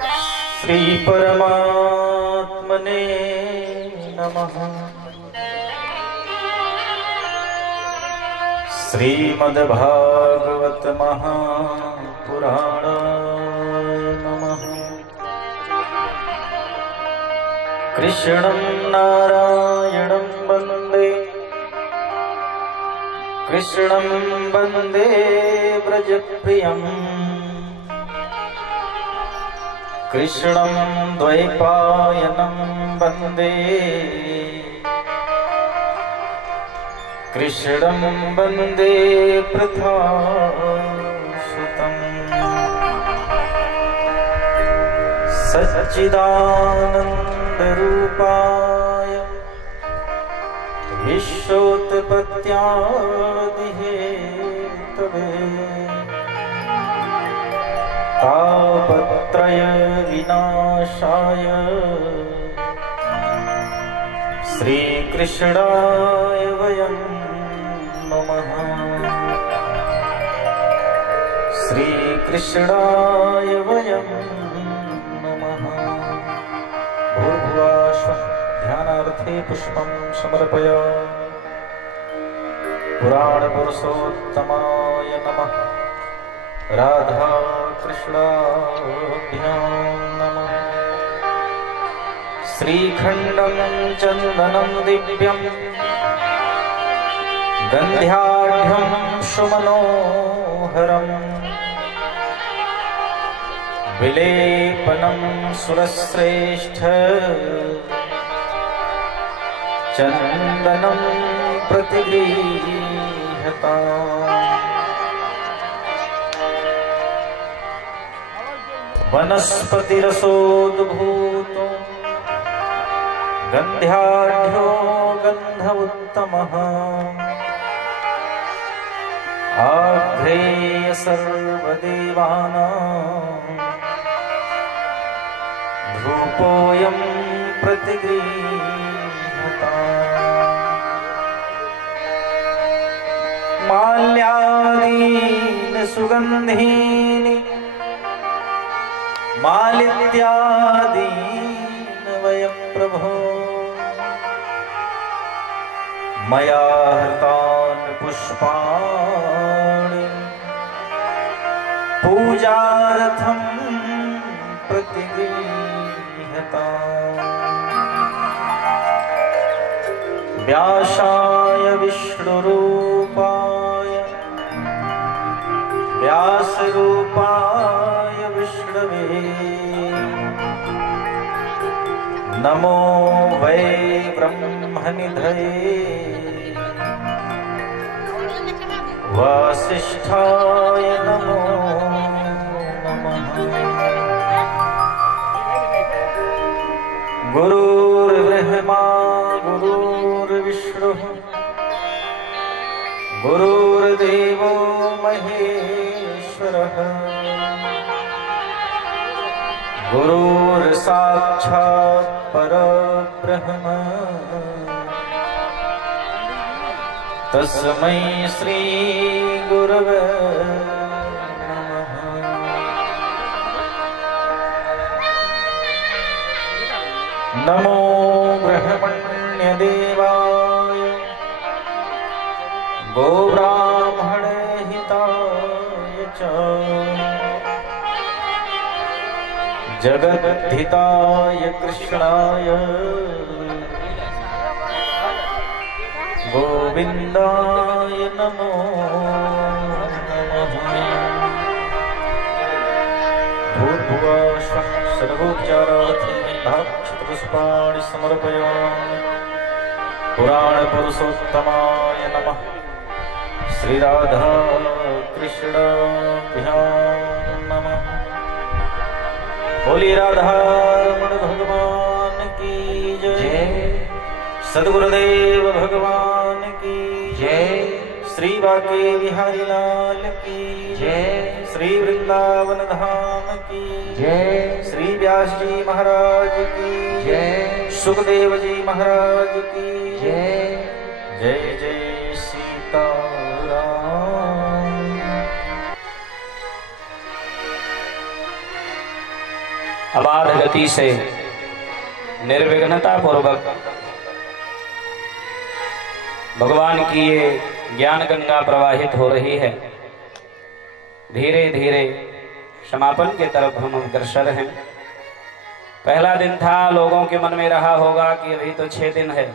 श्री परमात्मने नमः। श्रीमद्भागवत महापुराण नमः। कृष्णं नारायणं वन्दे, कृष्णं वन्दे व्रजप्रियम्, कृष्णं द्वैपायनं वन्दे, कृष्णं वन्दे प्रथासुतम्। सच्चिदानन्दरूपाय विश्वोत्पत्त्यादिहेतवे तापत्रय विनाशाय श्रीकृष्णाय वयं नमः। श्रीकृष्णाय वयं नमः। भूर्भुवः ध्यानार्थे पुष्पं समर्पयामि। पुराणपुरुषोत्तमाय नमः। राधा कृष्णाभ्यां नमः। श्रीखण्डं चन्दनं दिव्यं गन्ध्याढ्यं सुमनोहरम्, विलेपनं सुरश्रेष्ठ चन्दनं प्रतिगृह्यताम्। वनस्पतिरसोद्भूतो गन्ध्याढ्यो गन्ध उत्तमः, आघ्रेय सर्वदेवानां धूपोऽयं प्रतिगृह्यताम्। माल्यादीनि सुगन्धीनि मालित्यादीन् वयं प्रभो, मया हृतान् पुष्पाणि पूजार्थं प्रतिगृह्यताम्। व्यासाय विष्णुरूपाय व्यासरूपाय विष्णवे नमो वै ब्रह्मनिधये वासिष्ठाय नमो नमः। गुरुर्ब्रह्मा गुरुर्विष्णुः गुरुर्देवो महेश्वरः, गुरुर्साक्षात् परब्रह्म तस्मै श्री गुरवे नमः। नमो ब्रह्मण्यदेवाय गोब्राह्मणहिताय च जगद्धिताय कृष्णाय गोविन्दाय नमो नमः। भूर्भुवः सर्वोपचारार्थं पुष्पाणि समर्पयामि। पुराणपुरुषोत्तमाय नमः। श्रीराधा कृष्णाभ्यां नमः। बोली राधा रमण भगवान की जय। सद्गुरुदेव भगवान की जय। श्री बांके बिहारी लाल की जय। श्री वृंदावन धाम की जय। श्री व्यास जी महाराज की जय। सुखदेव जी महाराज की जय। जय जय सीताराम। अबाध गति से निर्विघ्नता पूर्वक भगवान की ये ज्ञान गंगा प्रवाहित हो रही है। धीरे धीरे समापन की तरफ हम अग्रसर हैं। पहला दिन था, लोगों के मन में रहा होगा कि अभी तो 6 दिन है,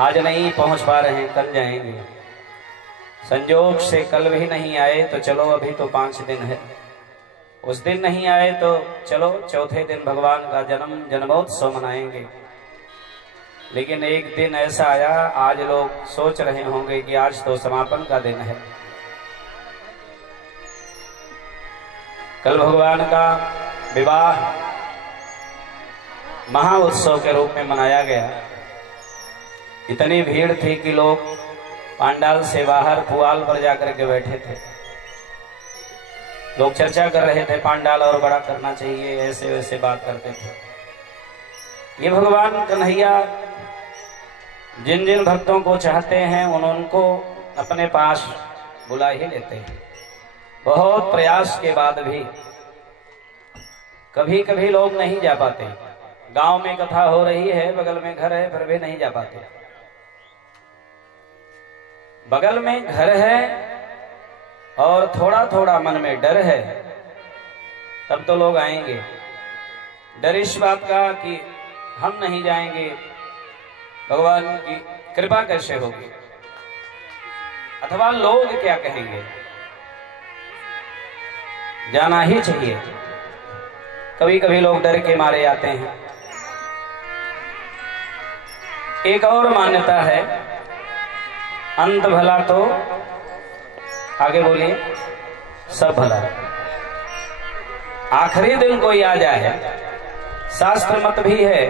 आज नहीं पहुंच पा रहे हैं, कल जाएंगे। संजोग से कल भी नहीं आए तो चलो अभी तो 5 दिन है। उस दिन नहीं आए तो चलो चौथे दिन भगवान का जन्मोत्सव मनाएंगे। लेकिन एक दिन ऐसा आया, आज लोग सोच रहे होंगे कि आज तो समापन का दिन है। कल भगवान का विवाह महाउत्सव के रूप में मनाया गया। इतनी भीड़ थी कि लोग पांडाल से बाहर पुआल पर जाकर के बैठे थे। लोग चर्चा कर रहे थे, पांडाल और बड़ा करना चाहिए, ऐसे वैसे बात करते थे। ये भगवान कन्हैया जिन जिन भक्तों को चाहते हैं उनको अपने पास बुला ही लेते हैं। बहुत प्रयास के बाद भी कभी कभी लोग नहीं जा पाते। गांव में कथा हो रही है, बगल में घर है, फिर भी नहीं जा पाते। बगल में घर है और थोड़ा थोड़ा मन में डर है, तब तो लोग आएंगे। डर इस बात का कि हम नहीं जाएंगे, भगवान की कृपा कैसे होगी, अथवा लोग क्या कहेंगे। जाना ही चाहिए। कभी कभी लोग डर के मारे आते हैं। एक और मान्यता है, अंत भला तो आगे बोलिए सब भला। आखिरी दिन कोई आ जाए, शास्त्र मत भी है,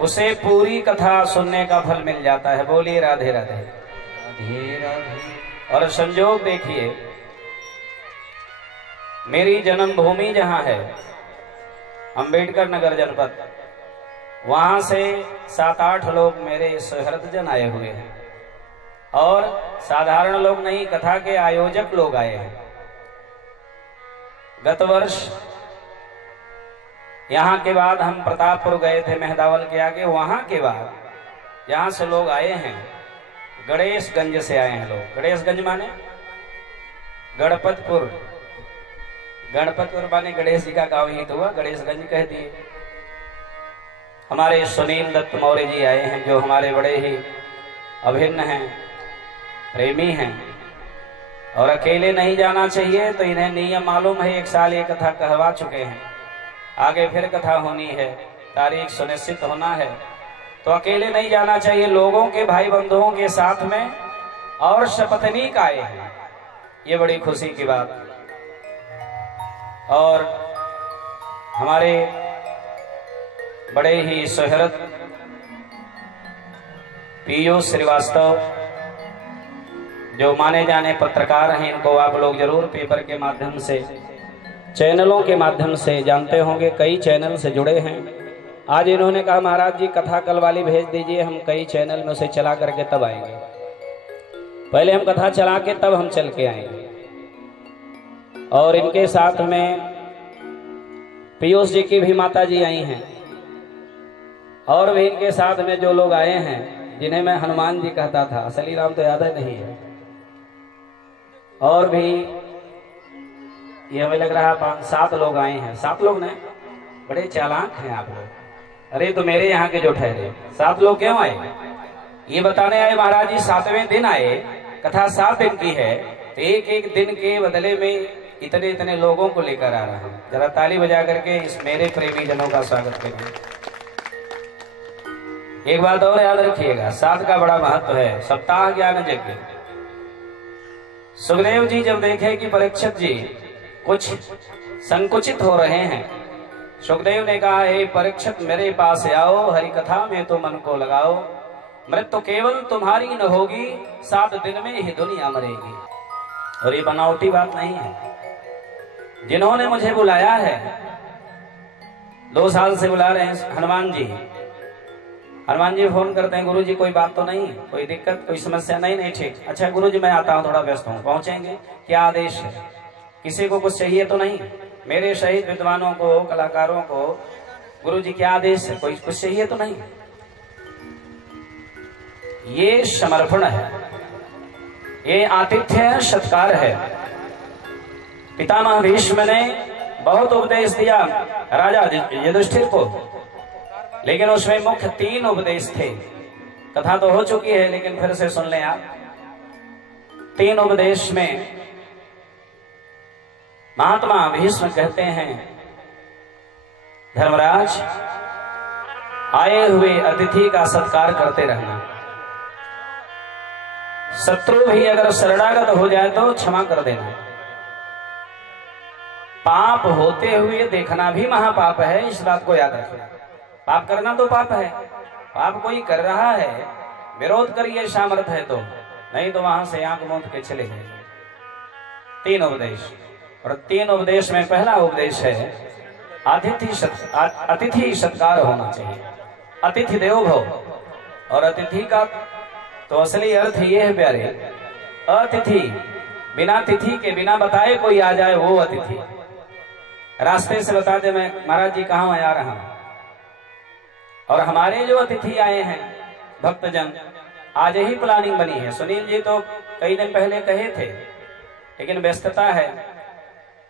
उसे पूरी कथा सुनने का फल मिल जाता है। बोलिए राधे राधे राधे राधे। और संजोग देखिए, मेरी जन्मभूमि जहां है अंबेडकर नगर जनपद, वहां से 7-8 लोग मेरे सुहृदजन आए हुए हैं। और साधारण लोग नहीं, कथा के आयोजक लोग आए हैं। गत वर्ष यहाँ के बाद हम प्रतापपुर गए थे, मेहदावल के आगे। वहां के बाद यहाँ से लोग आए हैं, गणेशगंज से आए हैं लोग। गणेशगंज माने गणपतपुर, गणपतपुर माने गणेश जी का गांव ही तो हुआ, गणेशगंज कह दिए। हमारे सुनील दत्त मौर्य जी आए हैं, जो हमारे बड़े ही अभिन्न हैं, प्रेमी हैं। और अकेले नहीं जाना चाहिए, तो इन्हें नियम मालूम है। 1 साल ये कथा कहवा चुके हैं, आगे फिर कथा होनी है, तारीख सुनिश्चित होना है, तो अकेले नहीं जाना चाहिए। लोगों के भाई बंधुओं के साथ में और शपथनीक आए हैं, ये बड़ी खुशी की बात। और हमारे बड़े ही सुहृद पीयूष श्रीवास्तव, जो माने जाने पत्रकार हैं, इनको आप लोग जरूर पेपर के माध्यम से, चैनलों के माध्यम से जानते होंगे। कई चैनल से जुड़े हैं। आज इन्होंने कहा महाराज जी कथा कल वाली भेज दीजिए, हम कई चैनल में उसे चला करके तब आएंगे। पहले हम कथा चला के तब हम चल के आएंगे। और इनके साथ में पीयूष जी की भी माता जी आई हैं, और भी इनके साथ में जो लोग आए हैं, जिन्हें मैं हनुमान जी कहता था, असली नाम तो याद नहीं है। और भी ये हमें लग रहा 5-7 लोग आए हैं। 7 लोग ने, बड़े चालाक हैं आप लोग। अरे तो मेरे यहाँ के जो ठहरे 7 लोग क्यों आए? ये बताने आए महाराज जी 7वें दिन आए, कथा 7 दिन की है, तो एक दिन के बदले में इतने इतने लोगों को लेकर आ रहा हूं। जरा ताली बजा करके इस मेरे प्रेमी जनों का स्वागत करिए। एक बात और याद रखिएगा, 7 का बड़ा महत्व है। सप्ताह ज्ञान यज्ञ। सुखदेव जी जब देखे कि परीक्षित जी कुछ संकुचित हो रहे हैं, सुखदेव ने कहा, हे परीक्षित मेरे पास आओ, हरि कथा में तो मन को लगाओ। मृत्यु केवल तुम्हारी न होगी, 7 दिन में ही दुनिया मरेगी। और ये बनावटी बात नहीं है। जिन्होंने मुझे बुलाया है, 2 साल से बुला रहे हैं हनुमान जी। हनुमान जी फोन करते हैं, गुरु जी कोई बात तो नहीं, कोई दिक्कत, कोई समस्या? नहीं ठीक। अच्छा गुरु जी मैं आता हूँ, थोड़ा व्यस्त हूँ। पहुंचेंगे? क्या आदेश है? किसी को कुछ चाहिए तो नहीं? मेरे शहीद विद्वानों को, कलाकारों को गुरु जी क्या आदेश है, कोई कुछ चाहिए तो नहीं। ये समर्पण है, ये आतिथ्य है, सत्कार है। पितामह भीष्म ने बहुत उपदेश दिया राजा युधिष्ठिर को, लेकिन उसमें मुख्य 3 उपदेश थे। कथा तो हो चुकी है लेकिन फिर से सुन लें आप। 3 उपदेश में महात्मा भीष्म कहते हैं, धर्मराज, आए हुए अतिथि का सत्कार करते रहना। शत्रु भी अगर शरणागत हो जाए तो क्षमा कर देना। पाप होते हुए देखना भी महापाप है, इस बात को याद रखना। पाप करना तो पाप है, पाप कोई कर रहा है, विरोध करिए सामर्थ्य है तो, नहीं तो वहां से आंख मूंद के चले गए। 3 उपदेश, और 3 उपदेश में पहला उपदेश है अतिथि सत्कार होना चाहिए। अतिथि देवो भव। और अतिथि का तो असली अर्थ ये है प्यारे, अतिथि, बिना तिथि के, बिना बताए कोई आ जाए वो अतिथि। रास्ते से बता दे मैं महाराज जी कहाँ आ रहा हूं। और हमारे जो अतिथि आए हैं भक्तजन, आज ही प्लानिंग बनी है। सुनील जी तो कई दिन पहले कहे थे, लेकिन व्यस्तता है,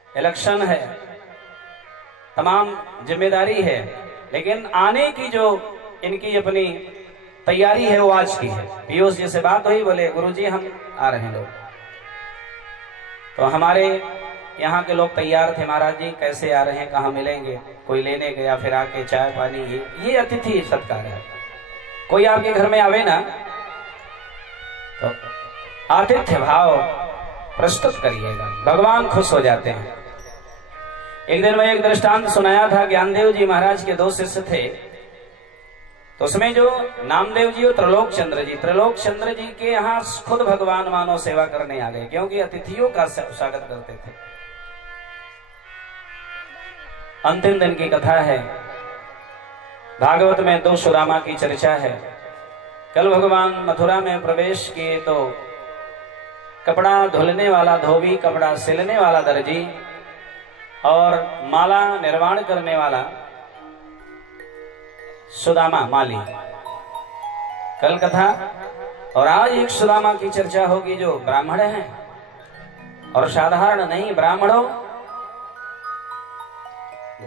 इलेक्शन है, तमाम जिम्मेदारी है, लेकिन आने की जो इनकी अपनी तैयारी है वो आज की है। पीयूष जी से बात हुई, बोले गुरुजी हम आ रहे हैं लोग। तो हमारे यहाँ के लोग तैयार थे, महाराज जी कैसे आ रहे हैं, कहाँ मिलेंगे, कोई लेने गया, फिर आके चाय पानी, ये अतिथि सत्कार है। कोई आपके घर में आवे ना तो आतिथ्य भाव प्रस्तुत करिएगा, भगवान खुश हो जाते हैं। एक दिन मैं एक दृष्टांत सुनाया था, ज्ञानदेव जी महाराज के 2 शिष्य थे, तो उसमें जो नामदेव जी और त्रिलोक चंद्र जी के यहाँ खुद भगवान मानव सेवा करने आ गए, क्योंकि अतिथियों का स्वागत करते थे। अंतिम दिन की कथा है, भागवत में 2 सुदामा की चर्चा है। कल भगवान मथुरा में प्रवेश किए तो कपड़ा धुलने वाला धोबी, कपड़ा सिलने वाला दर्जी और माला निर्माण करने वाला सुदामा माली, कल कथा। और आज एक सुदामा की चर्चा होगी जो ब्राह्मण हैं, और साधारण नहीं, ब्राह्मणों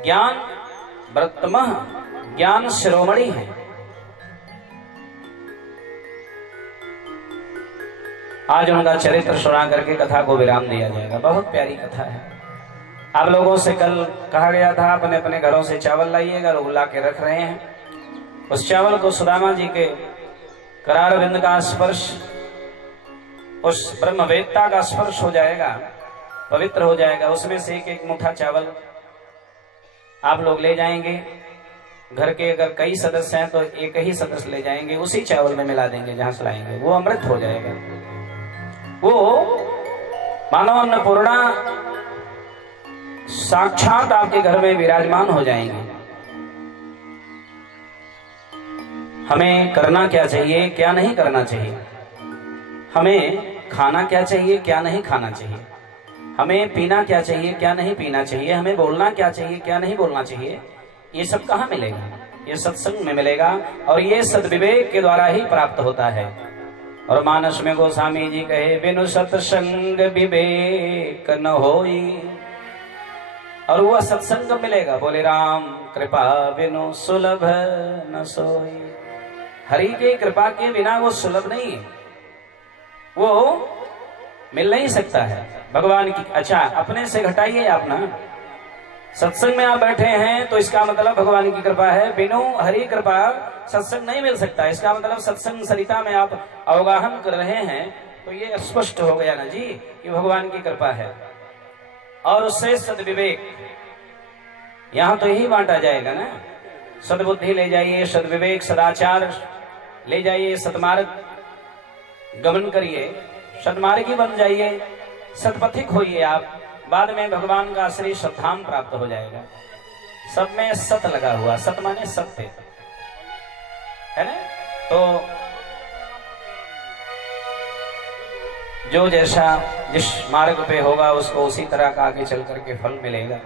ज्ञान व्रतमः, ज्ञान शिरोमणि है। आज उनका चरित्र सुना करके कथा को विराम दिया जाएगा। बहुत प्यारी कथा है। आप लोगों से कल कहा गया था अपने अपने घरों से चावल लाइएगा, लोग ला के रख रहे हैं। उस चावल को सुदामा जी के करार बिंद का स्पर्श, उस ब्रह्मवेत्ता का स्पर्श हो जाएगा, पवित्र हो जाएगा। उसमें से एक एक मुट्ठा चावल आप लोग ले जाएंगे। घर के अगर कई सदस्य हैं तो एक ही सदस्य ले जाएंगे, उसी चावल में मिला देंगे जहां से लाएंगे, वो अमृत हो जाएगा। वो मानव अन्नपूर्णा साक्षात आपके घर में विराजमान हो जाएंगे। हमें करना क्या चाहिए, क्या नहीं करना चाहिए, हमें खाना क्या चाहिए, क्या नहीं खाना चाहिए, हमें पीना क्या चाहिए, क्या नहीं पीना चाहिए, हमें बोलना क्या चाहिए, क्या नहीं बोलना चाहिए, ये सब कहाँ मिलेगा? ये सत्संग में मिलेगा, और ये सद्विवेक के द्वारा ही प्राप्त होता है। और मानस में गोस्वामी जी कहे, बिनु सत्संग विवेक न होई। और वह सत्संग मिलेगा, बोले राम कृपा बिनु सुलभ न सोई। हरि के कृपा के बिना वो सुलभ नहीं है, वो मिल नहीं सकता है भगवान की। अच्छा, अपने से घटाइए आप ना, सत्संग में आप बैठे हैं तो इसका मतलब भगवान की कृपा है। बिनु हरि कृपा सत्संग नहीं मिल सकता। इसका मतलब सत्संग सरिता में आप अवगाहन कर रहे हैं तो ये स्पष्ट हो गया ना जी कि भगवान की कृपा है। और उससे सद्विवेक, यहां तो यही बांटा जाएगा ना, सद्बुद्धि ले जाइए, सद्विवेक सदाचार ले जाइए, सतमार्ग गमन करिए, सदमार्गी बन जाइए, सतपथिक होइए आप। बाद में भगवान का श्री सतधाम प्राप्त हो जाएगा। सब में सत लगा हुआ, सत माने सत्य है ना। तो जो जैसा जिस मार्ग पे होगा उसको उसी तरह का आगे चल करके फल मिलेगा।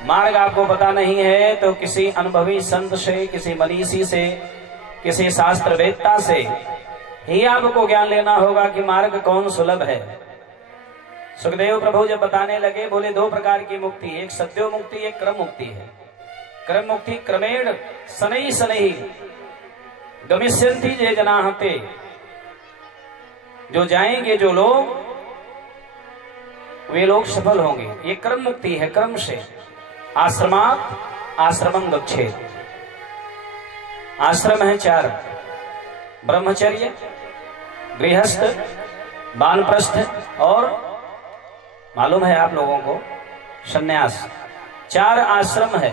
मार्ग आपको पता नहीं है तो किसी अनुभवी संत से, किसी मनीषी से, किसी शास्त्रवेत्ता से ही आपको ज्ञान लेना होगा कि मार्ग कौन सुलभ है। सुखदेव प्रभु जब बताने लगे, बोले दो प्रकार की मुक्ति, एक सत्यो मुक्ति, एक क्रम मुक्ति है। क्रम मुक्ति क्रमेण शनैः शनैः गमिष्यन्ति ये जनाः ते, जो जाएंगे जो लोग वे लोग सफल होंगे। ये क्रम मुक्ति है, क्रम से। आश्रमात् आश्रमं गच्छेत्। आश्रम है 4, ब्रह्मचर्य, गृहस्थ, वानप्रस्थ और मालूम है आप लोगों को संन्यास। 4 आश्रम है।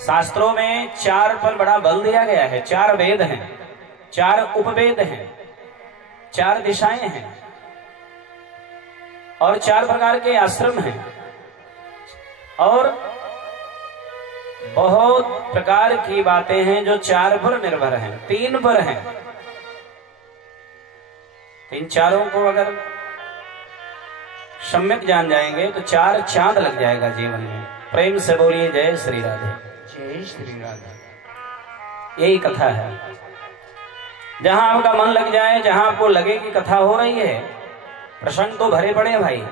शास्त्रों में 4 पर बड़ा बल दिया गया है। 4 वेद हैं, 4 उपवेद हैं, 4 दिशाएं हैं और 4 प्रकार के आश्रम हैं और बहुत प्रकार की बातें हैं जो 4 पर निर्भर हैं, 3 पर हैं। इन चारों को अगर सम्यक जान जाएंगे तो 4 चांद लग जाएगा जीवन में। प्रेम से बोलिए जय श्री राधे। जय श्री राधे। यही कथा है। जहां आपका मन लग जाए, जहां आपको लगे कि कथा हो रही है, प्रसंग तो भरे पड़े भाई।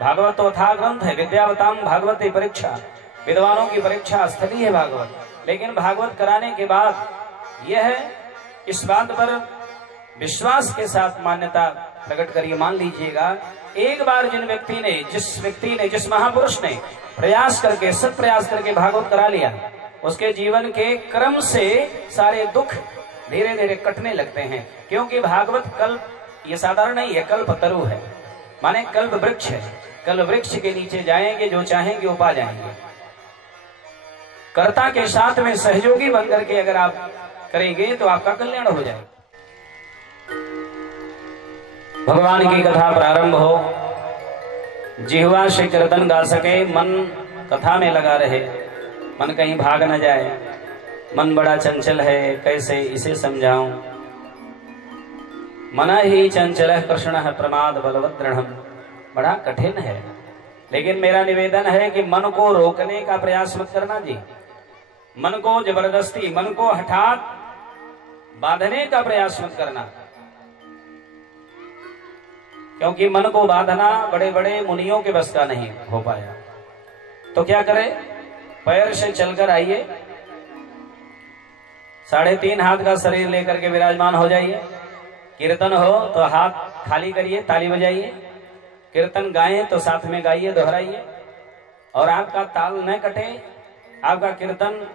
भागवत तो अथाह ग्रंथ है, विद्यावताम भागवत परीक्षा, विद्वानों की परीक्षा स्थली है भागवत। लेकिन भागवत कराने के बाद यह इस बात पर विश्वास के साथ मान्यता प्रकट करिए। मान लीजिएगा, एक बार जिस व्यक्ति ने जिस महापुरुष ने प्रयास करके, सत प्रयास करके भागवत करा लिया, उसके जीवन के क्रम से सारे दुख धीरे धीरे कटने लगते हैं। क्योंकि भागवत कल्प ये साधारण नहीं है, कल्प तरु है, माने कल्प वृक्ष है। कल्प वृक्ष के नीचे जाएंगे, जो चाहेंगे वो पा जाएंगे। कर्ता के साथ में सहयोगी बन करके अगर आप करेंगे तो आपका कल्याण हो जाएगा। भगवान की कथा प्रारंभ हो, जिह्वा से कीर्तन गा सके, मन कथा में लगा रहे, मन कहीं भाग न जाए। मन बड़ा चंचल है, कैसे इसे समझाऊं। मन ही चंचल कृष्ण प्रमाद बलवत् दृढ़म्, बड़ा कठिन है। लेकिन मेरा निवेदन है कि मन को रोकने का प्रयास मत करना जी। मन को जबरदस्ती, मन को हठात बांधने का प्रयास मत करना, क्योंकि मन को बांधना बड़े बड़े मुनियों के बस का नहीं हो पाया। तो क्या करें, पैर से चलकर आइए, 3.5 हाथ का शरीर लेकर के विराजमान हो जाइए। कीर्तन हो तो हाथ खाली करिए, ताली बजाइए। कीर्तन गाएं तो साथ में गाइए, दोहराइए। और आपका ताल न कटे, आपका कीर्तन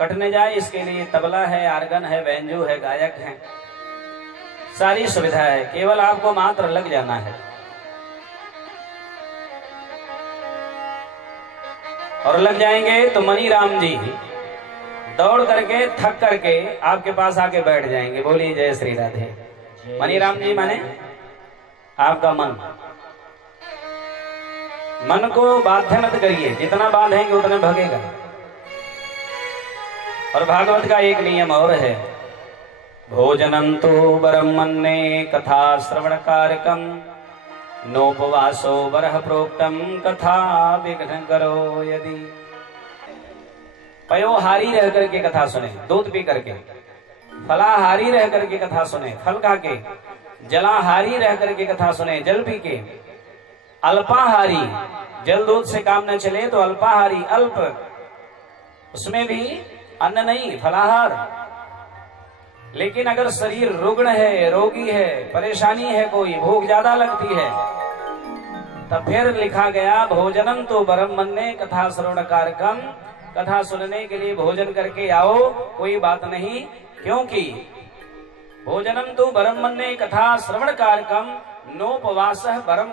कटने जाए, इसके लिए तबला है, आर्गन है, बैंजो है, गायक है, सारी सुविधा है। केवल आपको मात्र लग जाना है। और लग जाएंगे तो मनी राम जी दौड़ करके, थक करके आपके पास आके बैठ जाएंगे। बोलिए जय श्री राधे। मनी राम जी माने आपका मन। मन को बाध्य मत करिए, जितना बांधेंगे उतना भगेगा। और भागवत का एक नियम और है, भोजनम तो वरम मन्ये कथा श्रवण कारकम नोपवासो वरह प्रोक्तम कथा विघ्न करो यदि। पयोहारी रह करके कथा सुने, दूध पी करके। फलाहारी रह करके कथा सुने, फल खा के। जलाहारी रह करके कथा सुने, जल पी के। अल्पाहारी, जल दूध से काम न चले तो अल्पाहारी, अल्प, उसमें भी अन्न नहीं, फलाहार। लेकिन अगर शरीर रुग्ण है, रोगी है, परेशानी है, कोई भूख ज्यादा लगती है, तब फिर लिखा गया भोजनम तो वरम मन्ये कथा श्रवण कारकम। कथा सुनने के लिए भोजन करके आओ, कोई बात नहीं, क्योंकि भोजनम तो वरम मन्ये कथा श्रवण कारकम नोपवासः वरम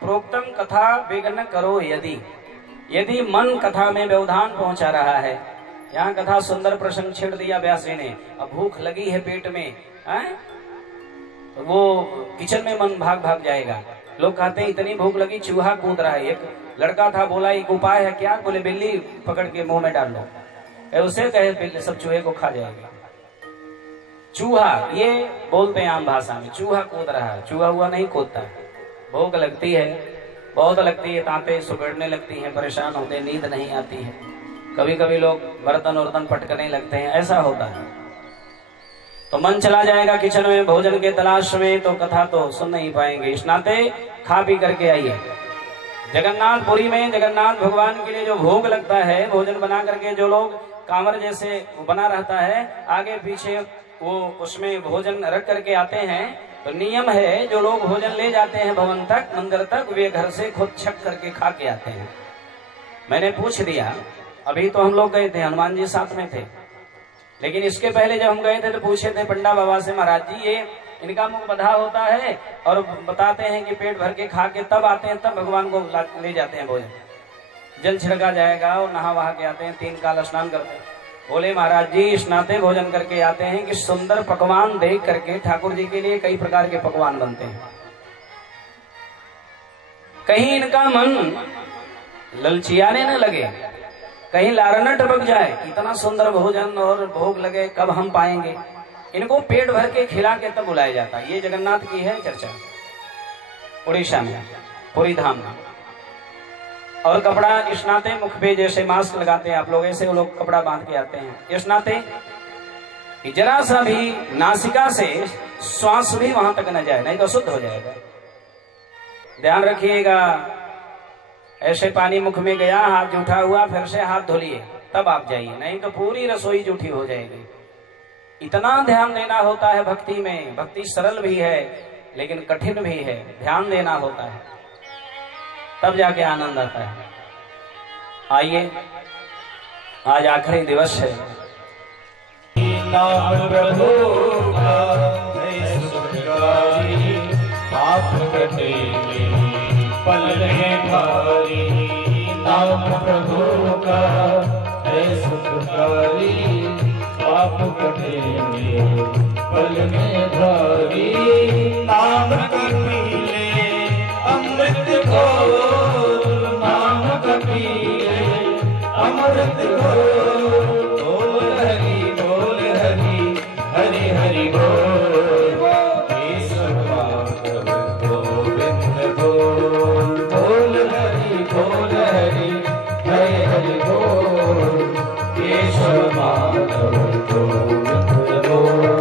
प्रोक्तम कथा विघ्न करो यदि। यदि मन कथा में व्यवधान पहुंचा रहा है, यहाँ कथा सुंदर प्रसंग छेड़ दिया व्यासी ने, अब भूख लगी है पेट में, तो वो किचन में मन भाग भाग जाएगा। लोग कहते हैं इतनी भूख लगी, चूहा कूद रहा है। एक लड़का था, बोला एक उपाय है क्या? बोले बिल्ली पकड़ के मुंह में डाल लो। उसे कहे बिल्ली सब चूहे को खा जाएगा। चूहा, ये बोलते हैं आम भाषा में, चूहा कूद रहा है। चूहा हुआ नहीं कूदता, भूख लगती है बहुत लगती है, तांते सुगड़ने लगती हैं, परेशान होते हैं, नींद नहीं आती है, कभी कभी लोग बर्तन वर्तन पटकने लगते हैं, ऐसा होता है। तो मन चला जाएगा किचन में भोजन के तलाश में, तो कथा तो सुन नहीं पाएंगे। इस नाते खा पी करके आइए। जगन्नाथपुरी में जगन्नाथ भगवान के लिए जो भोग लगता है, भोजन बना करके जो लोग कांवर जैसे बना रहता है, आगे पीछे वो उसमें भोजन रख करके आते हैं, तो नियम है जो लोग भोजन ले जाते हैं भवन तक, मंदिर तक, वे घर से खुद छक करके खा के आते हैं। मैंने पूछ दिया, अभी तो हम लोग गए थे, हनुमान जी साथ में थे, लेकिन इसके पहले जब हम गए थे तो पूछे थे पंडा बाबा से, महाराज जी ये इनका मुख बधा होता है और बताते हैं कि पेट भर के खा के तब आते हैं, तब भगवान को ले जाते हैं भोजन, जल छिड़का जाएगा और नहा वहा के आते हैं, 3 काल स्नान करते हैं। बोले महाराज जी स्नाते भोजन करके आते हैं कि सुंदर पकवान देख करके ठाकुर जी के लिए कई प्रकार के पकवान बनते हैं। कहीं इनका मन ललचियाने न लगे, कहीं लारना टपक जाए, इतना सुंदर भोजन और भोग लगे, कब हम पाएंगे। इनको पेट भर के खिला के तब बुलाया जाता है। ये जगन्नाथ की है चर्चा, उड़ीसा में, पुरी धाम में। और कपड़ा इस नाते मुख पे जैसे मास्क लगाते हैं आप लोग, ऐसे वो लोग कपड़ा बांध के आते हैं, इस नाते कि जरा सा भी नासिका से श्वास भी वहां तक न जाए, नहीं तो शुद्ध हो जाएगा। ध्यान रखिएगा, ऐसे पानी मुख में गया, हाथ जूठा हुआ, फिर से हाथ धोलिए, तब आप जाइए, नहीं तो पूरी रसोई जूठी हो जाएगी। इतना ध्यान देना होता है भक्ति में। भक्ति सरल भी है लेकिन कठिन भी है, ध्यान देना होता है, तब जाके आनंद आता है। आइए, आज आखिरी दिवस है। नाम प्रभु का है सुखकारी, पाप कटेंगे पल में भारी। नाम प्रभु का है सुखकारी, पाप कटेंगे पल में भारी। नाम का पीले अमृत घोर, नाम का पीले अमृत घोर। बोल हरि बोल हरि, हरि हरि बोल। केशव माधव गोविंद बोल। बोल हरि बोल हरि, हरि हरि बोल। केशव माधव गोविंद बोल।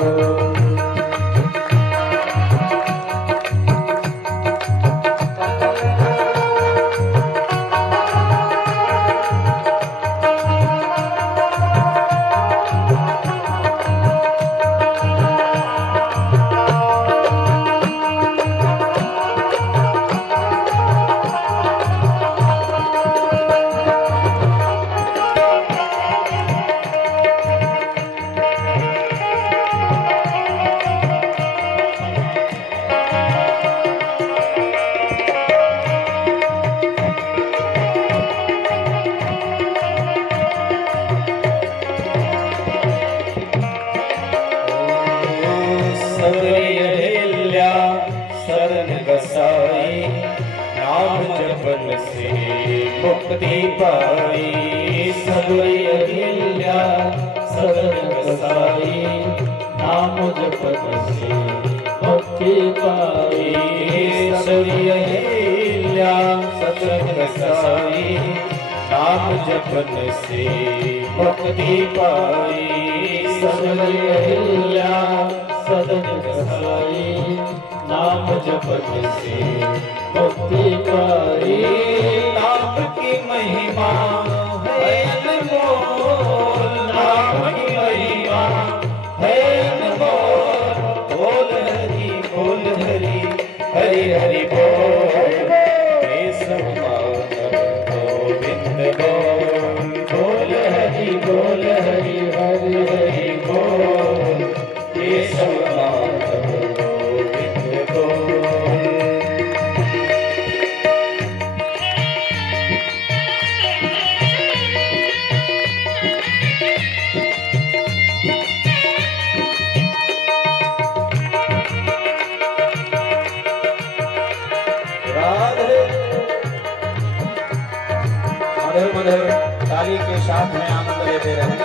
मुक्ति पाई सबरी अहिल्या शरण कसाई। नाम जपन से मुक्ति पाई सबरी अहिल्या शरण कसाई। नाम जपन से मुक्ति पाई सबरी अहिल्या शरण कसाई। नाम जपन से मुक्ति पाई। नाम की महिमा है अनमोल, नाम की महिमा है अनमोल। बोल हरि बोल हरि, हरि हरि बोल। केशव माधव गोविंद बोल। बोल हरि बोल हरि, हरि हरि बोल। केशव माधव गोविंद बोल। मधुर मधुर ताली के साथ में आनंद लेते रहे।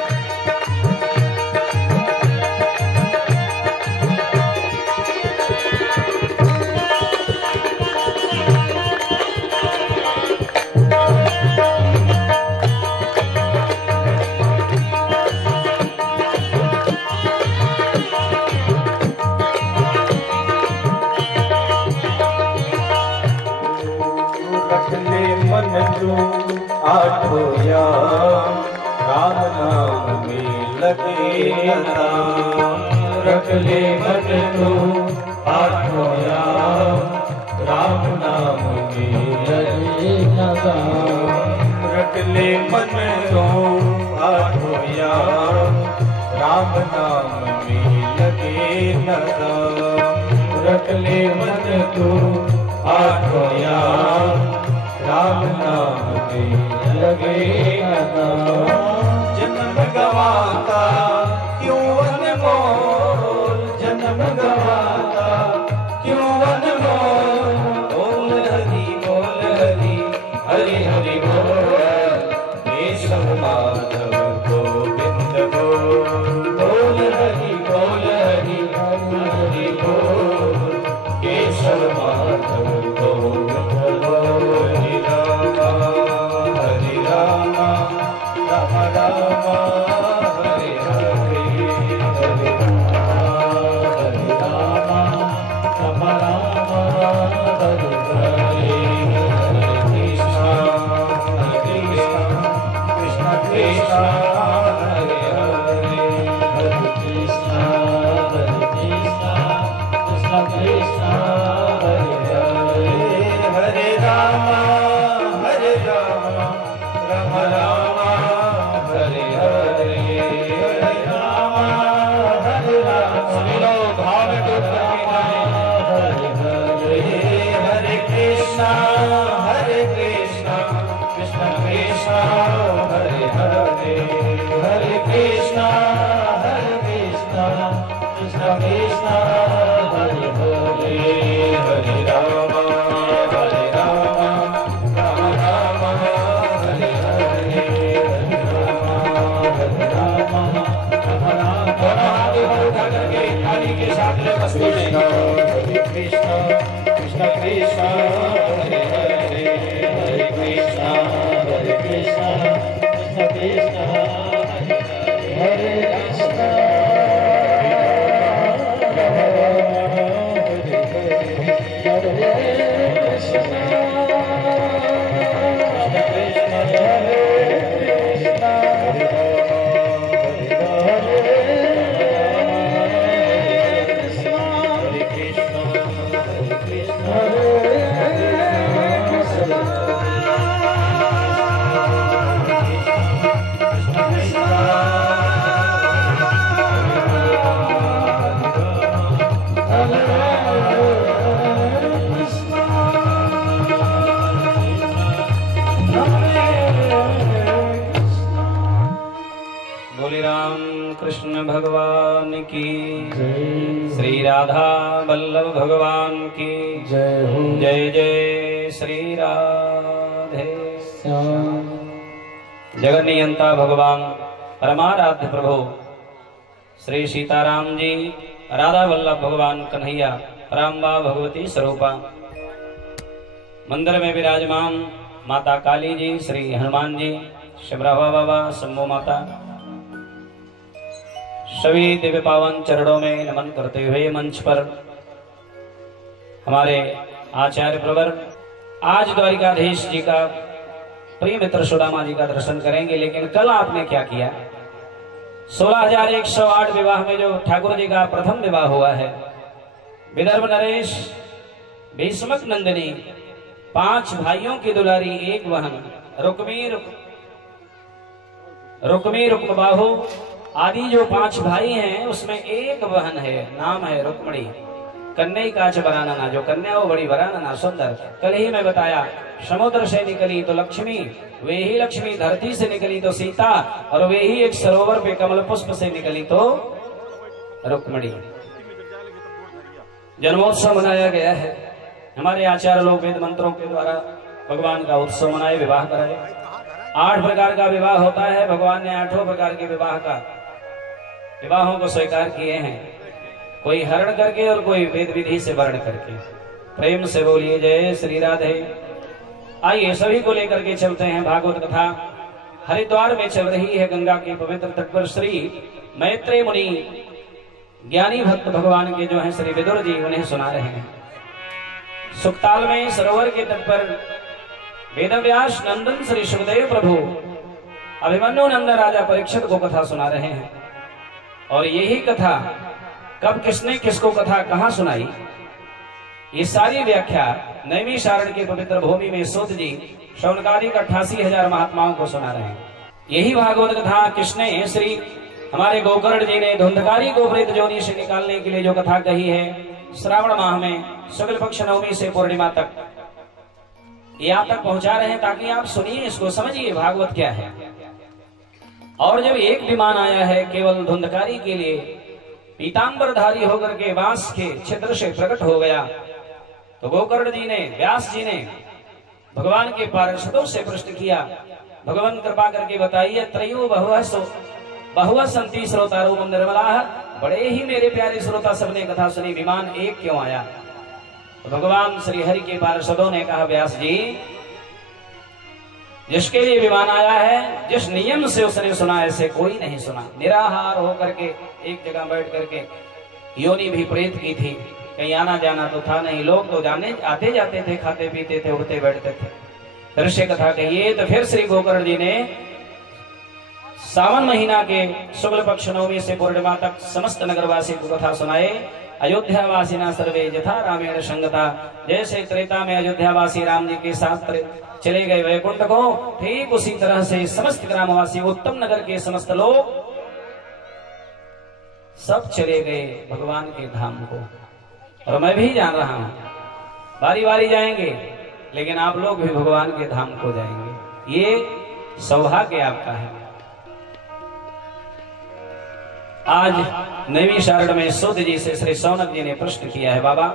खोया राम नाम में लगे राम। रख ले मन को हाथ खोया राम नाम में लगे राम। रख ले मन को हाथ खोया राम नाम में लगे राम। रख ले मन को हाथ खोया राम नाम में लगे राम। जन्म गवाता क्यों अनमोल, जन्म गवाता क्यों अनमोल। बोल हरि हरि हरि बोल, केशव माधव गोविंद बोल। बोल हरि हरि हरि बोल, केशव माधव गोविंद बोल। हरि राम राम राम हरे हरे, हरे राम राम राम हरे हरे। हरे कृष्ण कृष्ण कृष्ण हरे हरे, हरे कृष्ण कृष्ण कृष्ण हरे हरे। हरे राम राम राम हरे हरे, हरे राम सभी लोग भाव में डूब करके गाएं। हरे हरे, हरे कृष्ण कृष्ण कृष्ण हरे हरे, हरे कृष्ण कृष्ण कृष्ण हरे हरे। हरे राम राम हरे हरे, हरे राम उठा करके थाली के साथ ले मस्ती में। हरे कृष्ण कृष्ण कृष्ण हरे हरे, हरे कृष्ण कृष्ण कृष्ण हरे कृष्ण। कृष्ण भगवान की श्री राधा वल्लभ भगवान की जय हो। जय जय श्री राधे श्याम। जगन्नियंता भगवान परमाराध्य प्रभु श्री सीताराम जी, राधा वल्लभ भगवान कन्हैया, रामबा भगवती स्वरूपा, मंदिर में विराजमान माता काली जी, श्री हनुमान जी, शिवराभा बाबा, शंभू माता, सभी दिव्य पावन चरणों में नमन करते हुए मंच पर हमारे आचार्य प्रवर आज द्वारिकाधीश जी का प्रिय मित्र सुदामा जी का दर्शन करेंगे। लेकिन कल आपने क्या किया? 16,108 विवाह में जो ठाकुर जी का प्रथम विवाह हुआ है, विदर्भ नरेश, भीष्मक नंदिनी, 5 भाइयों की दुलारी, एक बहन रुक्मी रुक्मबाहु आदि जो 5 भाई हैं, उसमें एक बहन है, नाम है रुक्मणी। कन्या काच बरानना, जो कन्या वो बड़ी बरानना सुंदर। कल ही मैं बताया, समुद्र से निकली तो लक्ष्मी, वे ही लक्ष्मी धरती से निकली तो सीता, और वे ही एक सरोवर पे कमल पुष्प से निकली तो रुक्मणी। जन्मोत्सव मनाया गया है। हमारे आचार्य लोग वेद मंत्रों के द्वारा भगवान का उत्सव मनाए, विवाह कराए। 8 प्रकार का विवाह होता है। भगवान ने 8 प्रकार के विवाहों को स्वीकार किए हैं, कोई हरण करके और कोई वेद विधि से वर्ण करके। प्रेम से बोलिए जय श्री राधे। आइए सभी को लेकर के चलते हैं। भागवत कथा हरिद्वार में चल रही है, गंगा के पवित्र तट पर श्री मैत्रेय मुनि ज्ञानी भक्त भगवान के जो हैं श्री विदुर जी, उन्हें सुना रहे हैं। सुखताल में सरोवर के तट पर वेदव्यास नंदन श्री सुखदेव प्रभु अभिमन्यु नंदन राजा परीक्षित को कथा सुना रहे हैं। और यही कथा कब किसने किसको कथा कहां सुनाई, ये सारी व्याख्या नैमिषारण्य की पवित्र भूमि में सूत जी शौनकादिक 88,000 महात्माओं को सुना रहे हैं। यही भागवत कथा किसने श्री हमारे गोकर्ण जी ने धुंधकारी को प्रेत जोनी से निकालने के लिए जो कथा कही है, श्रावण माह में शुक्ल पक्ष नवमी से पूर्णिमा तक यहाँ तक पहुंचा रहे हैं, ताकि आप सुनिए, इसको समझिए भागवत क्या है। और जब एक विमान आया है केवल धुंधकारी के लिए, पीतांबरधारी होकर के बांस के छिद्र से प्रकट हो गया, तो गोकर्ण जी ने, व्यास जी ने भगवान के पार्षदों से प्रश्न किया, भगवान कृपा करके बताइए, त्रयो बहु संति श्रोतारो निर्मला, बड़े ही मेरे प्यारे श्रोता सबने कथा सुनी, विमान एक क्यों आया? तो भगवान श्री हरि के पार्षदों ने कहा, व्यास जी, जिसके लिए विमान आया है, जिस नियम से उसने सुना, ऐसे कोई नहीं सुना। निराहार होकर के एक जगह बैठ करके, योनि भी प्रेत की थी, कहीं आना जाना तो था नहीं, लोग तो जाने आते जाते थे, खाते पीते थे, उठते बैठते थे। दृश्य कथा कहिए तो फिर श्री गोकर्ण जी ने सावन महीना के शुक्ल पक्ष नवमी से पूर्णिमा तक समस्त नगरवासी को कथा सुनाए। अयोध्यावासीना सर्वे यथा रामेण संगता, जैसे त्रेता में अयोध्यावासी राम जी के साथ चले गए वैकुंठ को, ठीक उसी तरह से समस्त ग्रामवासी, उत्तम नगर के समस्त लोग सब चले गए भगवान के धाम को। और मैं भी जान रहा हूं, बारी बारी जाएंगे, लेकिन आप लोग भी भगवान के धाम को जाएंगे। ये सौभाग्य आपका है। आज नैमिषारण्य में सूत जी से श्री शौनक जी ने प्रश्न किया है। बाबा,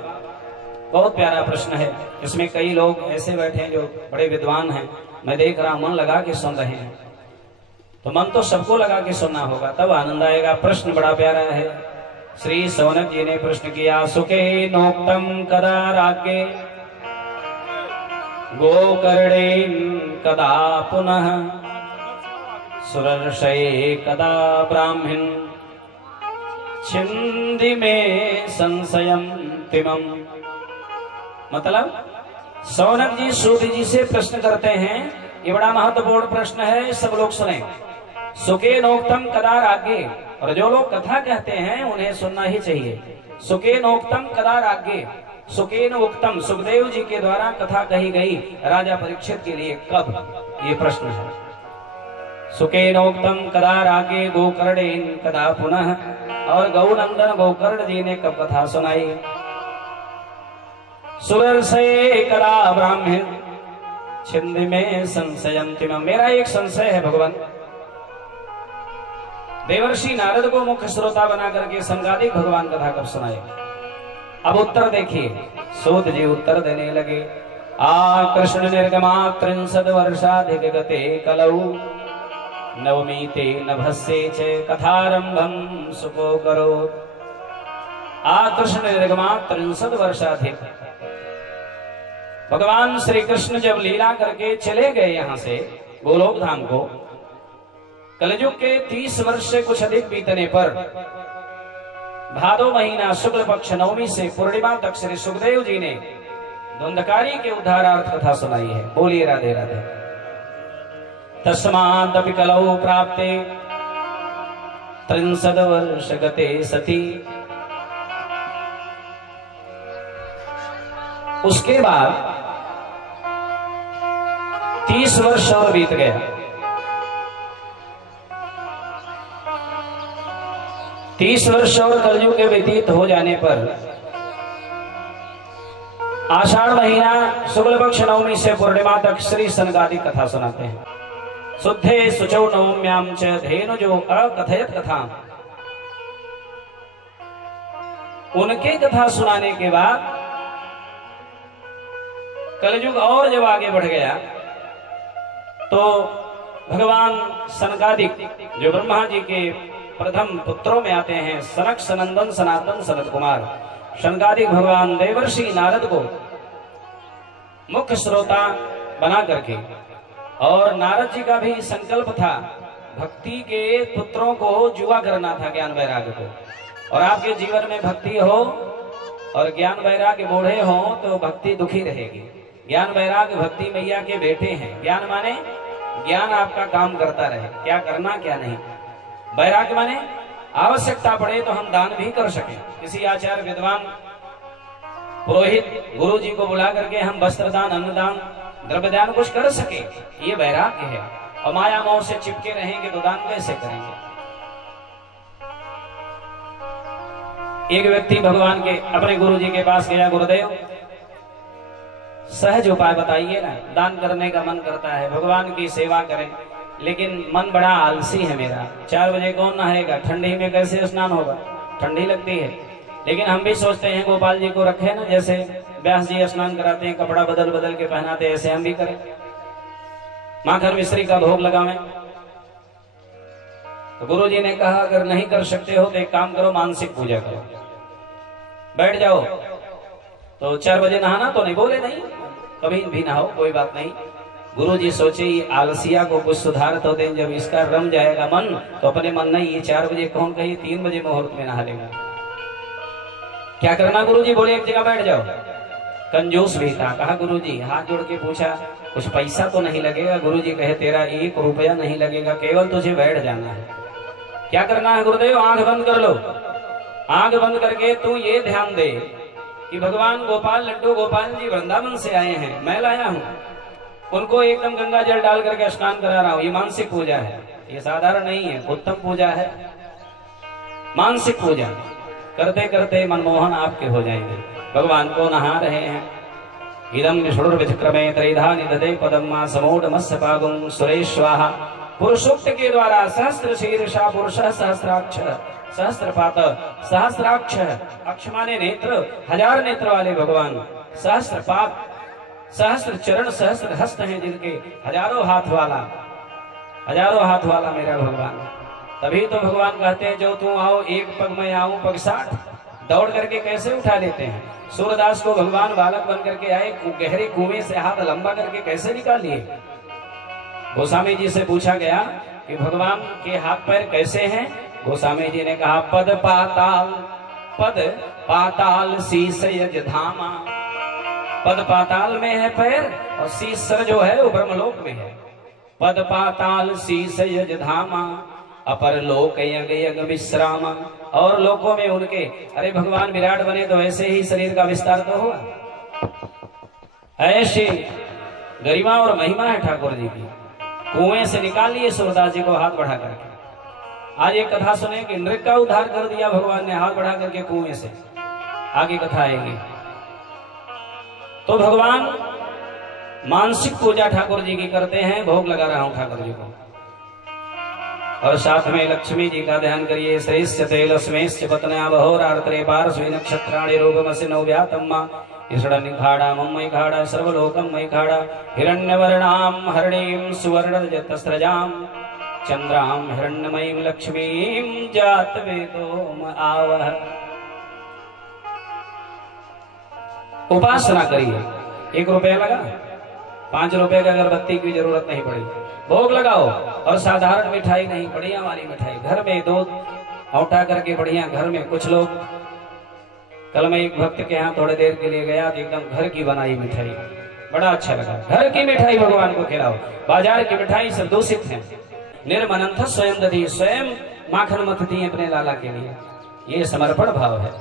बहुत प्यारा प्रश्न है। इसमें कई लोग ऐसे बैठे हैं जो बड़े विद्वान हैं, मैं देख रहा हूं, मन लगा के सुन रहे हैं। तो मन तो सबको लगा के सुनना होगा, तब आनंद आएगा। प्रश्न बड़ा प्यारा है। श्री शौनक जी ने प्रश्न किया, सुखे नोक्तम कदा रागे गोकर्णेन कदा पुनः सुरर्षये कदा ब्राह्मण छिंदि में संशयम तिमम। मतलब शौनक जी सूत जी से प्रश्न करते हैं, ये बड़ा महत्वपूर्ण प्रश्न है, सब लोग सुने। सुखे नोक्तम कदा रागे, और जो लोग कथा कहते हैं उन्हें सुनना ही चाहिए। सुखे नोक्तम कदा रागे, सुखे नोक्तम, सुखदेव जी के द्वारा कथा कही गई राजा परीक्षित के लिए कब, ये प्रश्न है। सुखे नोक्तम कदा रागे गोकर्णेन कदा पुनः, और गौनंदन गोकर्ण जी ने कब कथा सुनाई। सुरर्षये कदा ब्राह्मण छिंदि में संशयम तिमम। मेरा एक संशय है भगवान, देवर्षि नारद को मुख्य श्रोता बना करके संगादिक भगवान कथा कब सुनाए। अब उत्तर देखिए, सूत जी उत्तर देने लगे। आ कृष्ण निर्गमा 63 वर्षाधिक गते कलौ नवमी ते नभस्ये च कथारंभम सुको करो। आ कृष्ण निर्गमा 63 वर्षाधिक, भगवान श्री कृष्ण जब लीला करके चले गए यहां से गोलोक धाम को, कलयुग के 30 वर्ष से कुछ अधिक बीतने पर भादो महीना शुक्ल पक्ष नवमी से पूर्णिमा तक श्री सुखदेव जी ने धुंधकारी के उद्धारार्थ कथा सुनाई है। बोलिए राधे राधे। तस्मादपि कलौ प्राप्ते 63 वर्ष गते सती। उसके बाद 30 वर्ष और बीत गया। 30 वर्ष और कलयुग के व्यतीत हो जाने पर आषाढ़ महीना शुक्ल पक्ष नवमी से पूर्णिमा तक श्री सनकादिक कथा सुनाते हैं। शुद्धे शुचौ नवम्याम च धेनु जो अकथयत कथा। उनके कथा सुनाने के बाद कलयुग और जब आगे बढ़ गया तो भगवान सनकादिक जो ब्रह्मा जी के प्रथम पुत्रों में आते हैं, सनक सनंदन सनातन सनत कुमार, सनकादिक भगवान देवर्षि नारद को मुख्य श्रोता बना करके, और नारद जी का भी संकल्प था भक्ति के पुत्रों को जुआ करना था ज्ञान वैराग्य को। और आपके जीवन में भक्ति हो और ज्ञान वैराग्य बूढ़े हो तो भक्ति दुखी रहेगी। ज्ञान वैराग्य भक्ति मैया के बेटे हैं। ज्ञान माने ज्ञान आपका काम करता रहे, क्या करना क्या नहीं। वैराग्य माने आवश्यकता पड़े तो हम दान भी कर सकें। किसी आचार्य विद्वान पुरोहित गुरु जी को बुला करके हम वस्त्र दान, अन्नदान, द्रव्य दान कुछ कर सके, ये वैराग्य है। और माया मोह से चिपके रहेंगे तो दान कैसे करेंगे। एक व्यक्ति भगवान के अपने गुरु जी के पास गया, गुरुदेव सहज उपाय बताइए ना, दान करने का मन करता है, भगवान की सेवा करें, लेकिन मन बड़ा आलसी है मेरा। 4 बजे कौन नहाएगा, ठंडी में कैसे स्नान होगा, ठंडी लगती है। लेकिन हम भी सोचते हैं गोपाल जी को रखे ना, जैसे व्यास जी स्नान कराते हैं, कपड़ा बदल बदल के पहनाते, ऐसे हम भी करें, माखन मिश्री का भोग लगावें। तो गुरु जी ने कहा अगर नहीं कर सकते हो तो एक काम करो, मानसिक पूजा करो, बैठ जाओ। तो 4 बजे नहाना तो नहीं बोले, नहीं कभी भी नहाओ, कोई बात नहीं। गुरु जी सोचे ये आलसिया को कुछ सुधार तो दें, जब इसका रम जाएगा मन तो अपने मन नहीं, ये 4 बजे कौन कही 3 बजे मुहूर्त में नहा लेगा। क्या करना गुरु जी बोले, एक जगह बैठ जाओ। कंजूस भी था, कहा गुरु जी, हाथ जोड़ के पूछा कुछ पैसा तो नहीं लगेगा। गुरु जी कहे तेरा 1 रुपया नहीं लगेगा, केवल तुझे बैठ जाना है। क्या करना है गुरुदेव, आंख बंद कर लो। आंख बंद करके तू ये ध्यान दे कि भगवान गोपाल लड्डू गोपाल जी वृंदावन से आए हैं, मैं लाया हूं, उनको एकदम गंगा जल डाल करके स्नान करा रहा हूं। ये मानसिक पूजा है, ये साधारण नहीं है, उत्तम पूजा है। मानसिक पूजा करते करते मनमोहन आपके हो जाएंगे। भगवान को नहा रहे हैं। इदम विष्णुर्विक्रमे त्रिधा निदते पदम्मा समूढ़ मत्स्य पागुम सुरेश्वाहा। पुरुषोक्त के द्वारा सहस्त्र शीर्षा पुरुष सहस्राक्ष, सहस्त्रपात सहस्राक्ष, अक्ष माने नेत्र, 1000 नेत्र वाले भगवान, सहस्त्रपात सहस्त्र चरण, सहस्त्र हस्त हैं जिनके, हजारों हाथ वाला मेरा भगवान। तभी तो भगवान कहते हैं जो तू आओ 1 पग में आऊं पग 60, दौड़ करके कैसे उठा लेते हैं। सूरदास को भगवान बालक बन करके आए, गहरे कुएं से हाथ लंबा करके कैसे निकाल लिए। गोस्वामी जी से पूछा गया कि भगवान के हाथ पैर कैसे हैं। गोस्वामी जी ने कहा पद पाताल शीस यज धामा। पद पाताल में है पैर और शीस सर जो है वो ब्रह्मलोक में है। पद पाताल शीस यज धामा, अपर लोक यज्ञ यज्ञ विश्राम। और लोकों में उनके, अरे भगवान विराट बने तो ऐसे ही शरीर का विस्तार तो हुआ। ऐसी गरिमा और महिमा है ठाकुर जी की। कुएं से निकाल लिए सूरदास जी को हाथ बढ़ा करके। आज एक कथा सुने कि नृक का उद्धार कर दिया भगवान ने हाथ बढ़ा करके कुएं से। आगे कथा आएगी। तो भगवान मानसिक पूजा ठाकुर जी की करते हैं। भोग लगा रहा हूं ठाकुर जी को, और साथ में लक्ष्मी जी का ध्यान करिए। श्रेष्ठ तेलस्मेश्च पत्न्या बहोरार्त्रे पार्श्वे नक्षत्राणि रूपमसिनो व्यातम्मा ईषणनिखाड़ा मम्मयिखाड़ा सर्वलोकं मयिखाड़ा हिरण्यवर्णां हरिणीं सुवर्णरजतस्रजां चंद्रां हिरण्यमयीं लक्ष्मीं जातवेदो आवह। उपासना करिए। 1 रुपया लगा, 5 रुपए का अगरबत्ती की जरूरत नहीं पड़ी। भोग लगाओ, और साधारण मिठाई नहीं, बढ़िया वाली मिठाई। घर में दूध औटा करके बढ़िया, घर में कुछ लोग, कल मैं एक भक्त के यहाँ थोड़ी देर के लिए गया तो एकदम घर की बनाई मिठाई, बड़ा अच्छा लगा। घर की मिठाई भगवान को खिलाओ। बाजार की मिठाई सब दूषित है। निर्मनंथ स्वयं दधी, स्वयं माखन मत दी अपने लाला के लिए, ये समर्पण भाव है।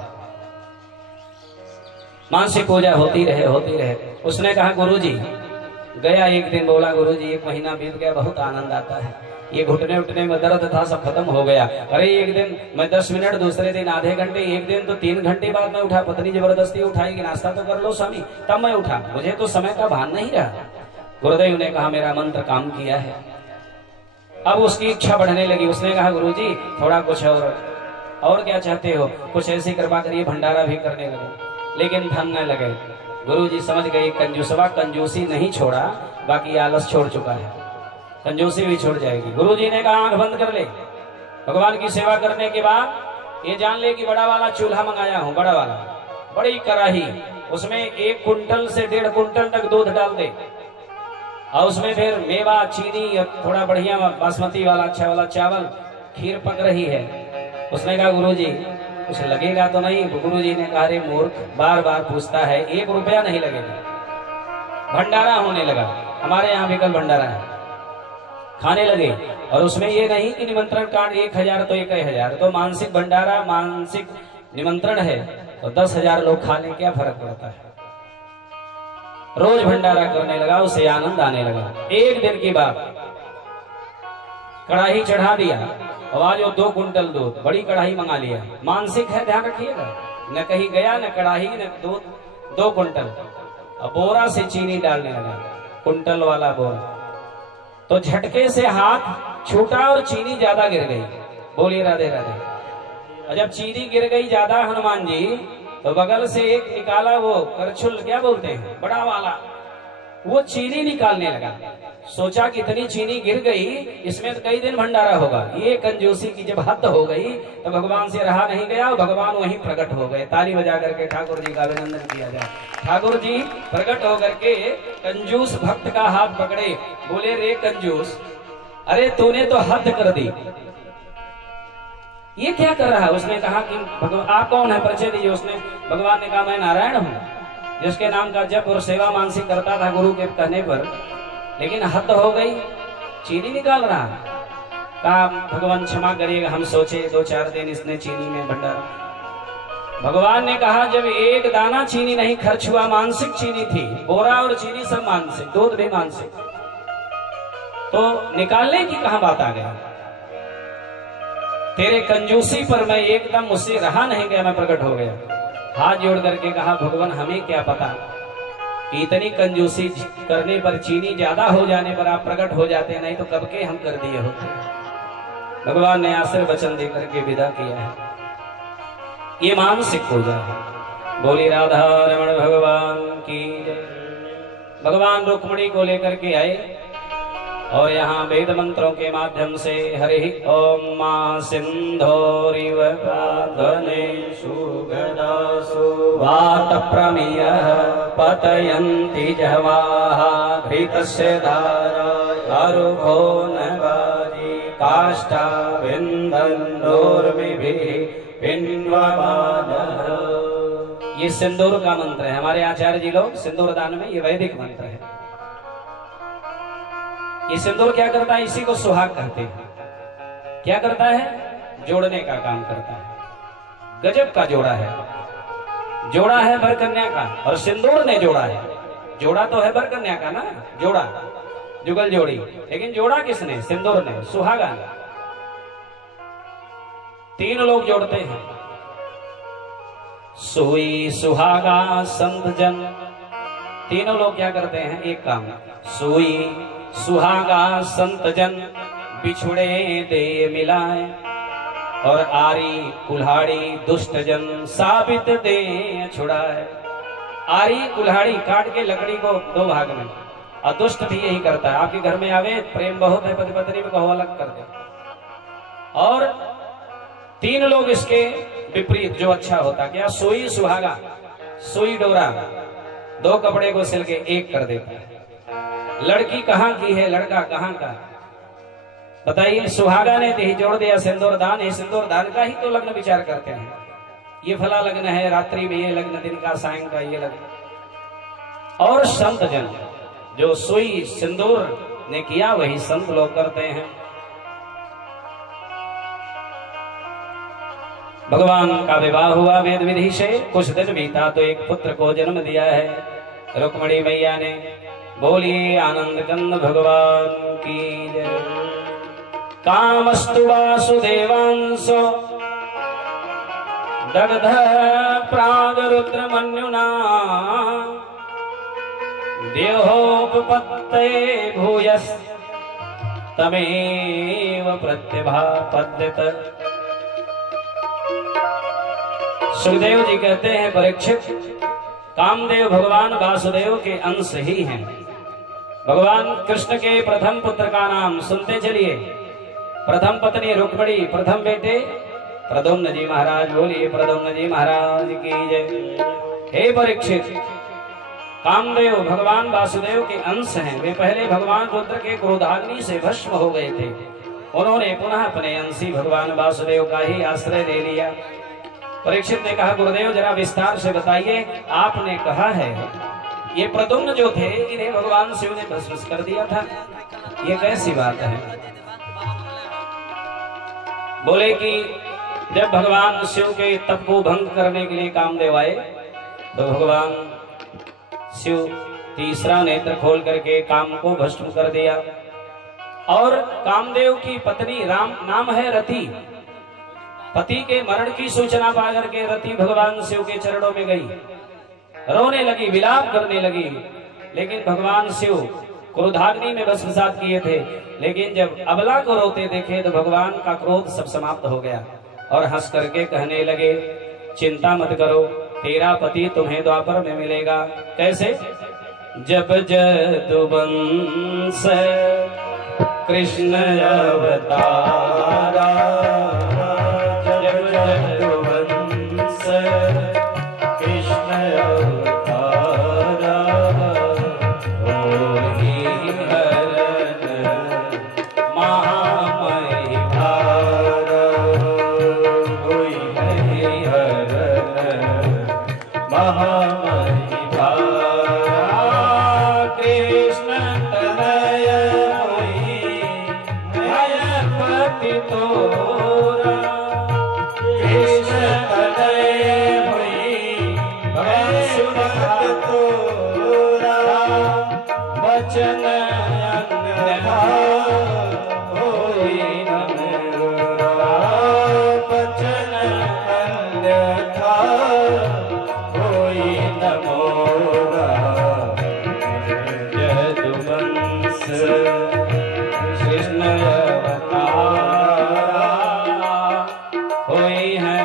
मानसिक पूजा होती रहे। उसने कहा गुरुजी, गया एक दिन, बोला गुरुजी 1 महीना बीत गया, बहुत आनंद आता है, ये घुटने उठने में दर्द था सब खत्म हो गया। अरे एक दिन मैं 10 मिनट, दूसरे दिन आधे घंटे, एक दिन तो 3 घंटे बाद में उठा। पत्नी जबरदस्ती उठाई कि नाश्ता तो कर लो स्वामी, तब मैं उठा, मुझे तो समय का भान नहीं रहा। गुरुदेव ने कहा मेरा मंत्र काम किया है। अब उसकी इच्छा बढ़ने लगी। उसने कहा गुरुजी थोड़ा कुछ और क्या चाहते हो, कुछ ऐसी कृपा करिए। भंडारा भी करने लगे, लेकिन धन न लगे। गुरुजी समझ गए कंजूसवा कंजूसी नहीं छोड़ा, बाकी आलस छोड़ चुका है, कंजूसी भी छोड़ जाएगी। गुरुजी ने कहा आंख बंद कर ले। भगवान की सेवा करने के बाद ये जान ले कि बड़ा वाला चूल्हा मंगाया हूं, बड़ा वाला, बड़ी कड़ाही, उसमें 1 कुंटल से 1.5 कुंटल तक दूध डाल दे, और उसमें फिर मेवा, चीनी, थोड़ा बढ़िया बासमती वाला अच्छा वाला चावल, खीर पक रही है। उसने कहा गुरुजी कुछ लगेगा तो नहीं। गुरुजी ने कहा रे मूर्ख, बार बार पूछता है, 1 रुपया नहीं लगेगा। भंडारा होने लगा, हमारे यहाँ भी कल भंडारा है। खाने लगे। और उसमें ये नहीं कि निमंत्रण कार्ड 1000 तो 1000, तो मानसिक भंडारा, मानसिक निमंत्रण है तो 10,000 लोग खा लें, क्या फर्क पड़ता है। रोज भंडारा करने लगा, उसे आनंद आने लगा। एक दिन की बात, कढ़ाई चढ़ा दिया और आज वो 2 कुंटल दूध, बड़ी कढ़ाई मंगा लिया। मानसिक है, ध्यान रखिएगा, न कहीं गया न कढ़ाई न दूध, 2 कुंटल। अब बोरा से चीनी डालने लगा, कुंटल वाला बोरा, तो झटके से हाथ छूटा और चीनी ज्यादा गिर गई। बोलिए राधे राधे। और जब चीनी गिर गई ज्यादा हनुमान जी, तो बगल से एक निकाला, वो करछुल क्या बोलते हैं, बड़ा वाला, वो चीनी निकालने लगा। सोचा कि इतनी चीनी गिर गई, इसमें तो कई दिन भंडारा होगा। ये कंजूसी की जब हद हो गई तो भगवान से रहा नहीं गया, और भगवान वहीं प्रकट हो गए। ताली बजा करके ठाकुर जी का अभिनंदन किया जाए। ठाकुर जी प्रकट होकर के कंजूस भक्त का हाथ पकड़े, बोले रे कंजूस, अरे तूने तो हद कर दी, ये क्या कर रहा है। उसने कहा कि भगवान आप कौन है, परिचय दीजिए। उसने, भगवान ने कहा मैं नारायण हूँ, जिसके नाम का जप और सेवा मानसिक करता था गुरु के कहने पर, लेकिन हद हो गई, चीनी निकाल रहा। कहा भगवान क्षमा करिएगा, हम सोचे 2-4 दिन इसने चीनी में भंडारा। भगवान ने कहा जब एक दाना चीनी नहीं खर्च हुआ, मानसिक चीनी थी, बोरा और चीनी सब मानसिक, दूध भी मानसिक, तो निकालने की कहां बात आ गया। तेरे कंजूसी पर मैं एकदम उससे रहा नहीं गया, मैं प्रकट हो गया। हाथ जोड़ करके कहा भगवान हमें क्या पता कि इतनी कंजूसी करने पर, चीनी ज्यादा हो जाने पर आप प्रकट हो जाते, नहीं तो कब के हम कर दिए होते। भगवान ने आशीर्वचन दे करके विदा किया है। ये मानसिक पूजा है। बोली राधा रमण भगवान की जय। भगवान रुक्मिणी को लेकर के आए और यहाँ वेद मंत्रों के माध्यम से हरि ओम मां सिंधोरिव प्रार्थनेषु गदासु वात प्रमीय पतयन्ति जह्वाः घृतस्य धारा अरुभो नवाजी काष्ठा विन्दन्नोर्मिभिः पिन्वमानः। ये सिंदूर का मंत्र है। हमारे आचार्य जी लोग सिंदूर दान में, ये वैदिक मंत्र है। ये सिंदूर क्या करता है, इसी को सुहाग कहते हैं। क्या करता है, जोड़ने का काम करता है। गजब का जोड़ा है, जोड़ा है वर कन्या का, और सिंदूर ने जोड़ा है। जोड़ा तो है वर कन्या का ना, जोड़ा जुगल जोड़ी, लेकिन जोड़ा किसने, सिंदूर ने, सुहागा ने। 3 लोग जोड़ते हैं, सुई सुहागा संत जन। तीनों लोग क्या करते हैं, एक काम, सुई सुहागा संत जन बिछुड़े दे मिलाए, और आरी कुल्हाड़ी दुष्ट जन साबित दे छुड़ाए। आरी कुल्हाड़ी काट के लकड़ी को 2 भाग में, और दुष्ट भी यही करता है। आपके घर में आवे, प्रेम बहुत है, पति पत्नी में कहो अलग कर दे। और 3 लोग इसके विपरीत, जो अच्छा होता, क्या, सुई सुहागा, सुई डोरा 2 कपड़े को सिल के 1 कर देता है। लड़की कहाँ की है, लड़का कहाँ का, बताइए। सुहागा ने तो जोड़ दिया सिंदूर दान है। सिंदूर दान का ही तो लग्न विचार करते हैं। ये फला लग्न है, रात्रि में ये लग्न, दिन का सायं का ये लग्न। और संत जन, जो सुई सिंदूर ने किया वही संत लोग करते हैं। भगवान का विवाह हुआ वेद विधि से। कुछ दिन बीता तो एक पुत्र को जन्म दिया है रुक्मिणी मैया ने। बोलिए आनंद कंद भगवान की जय। कामस्तु वासुदेवांसो दग्ध प्राग रुद्र मन्युना देहोपपत्ते भूयस तमेव प्रत्यभापद्यत। सुखदेव जी कहते हैं परीक्षित, कामदेव भगवान वासुदेव के अंश ही हैं। भगवान कृष्ण के प्रथम पुत्र का नाम सुनते चलिए। प्रथम पत्नी रुक्मिणी, प्रथम बेटे प्रद्युम्न जी महाराज। बोलिए प्रद्युम्न जी महाराज की जय। हे परीक्षित, कामदेव भगवान वासुदेव के अंश हैं। वे पहले भगवान रुद्र के क्रोधाग्नि से भस्म हो गए थे। उन्होंने पुनः अपने अंशी भगवान वासुदेव का ही आश्रय ले लिया। परीक्षित ने कहा गुरुदेव जरा विस्तार से बताइए, आपने कहा है ये प्रद्युम्न जो थे इन्हें भगवान शिव ने भस्म कर दिया था। ये कैसी बात है? बोले कि जब भगवान शिव के तप को भंग करने के लिए कामदेव आए तो भगवान शिव तीसरा नेत्र खोल करके काम को भस्म कर दिया। और कामदेव की पत्नी राम नाम है रति, पति के मरण की सूचना पाकर के रति भगवान शिव के चरणों में गई, रोने लगी, विलाप करने लगी। लेकिन भगवान शिव क्रोधाग्नि में भस्मसात किए थे, लेकिन जब अबला को रोते देखे तो भगवान का क्रोध सब समाप्त हो गया और हंस करके कहने लगे, चिंता मत करो, तेरा पति तुम्हें द्वापर में मिलेगा। कैसे? जब जदुवंश कृष्ण अवतारा, जब जदुवंश कृष्ण अवतारा, होहि हरण महामहि भारा, होहि हरण महामहि भारा, कृष्ण तनय होहि न्यायपति तोरा, कृष्ण तनय होहि न्यायपति तोरा, वचन अन्यथा होई न मोरा, वचन अन्यथा होई न मोरा, यदुवंश कृष्ण अवतारा, होई है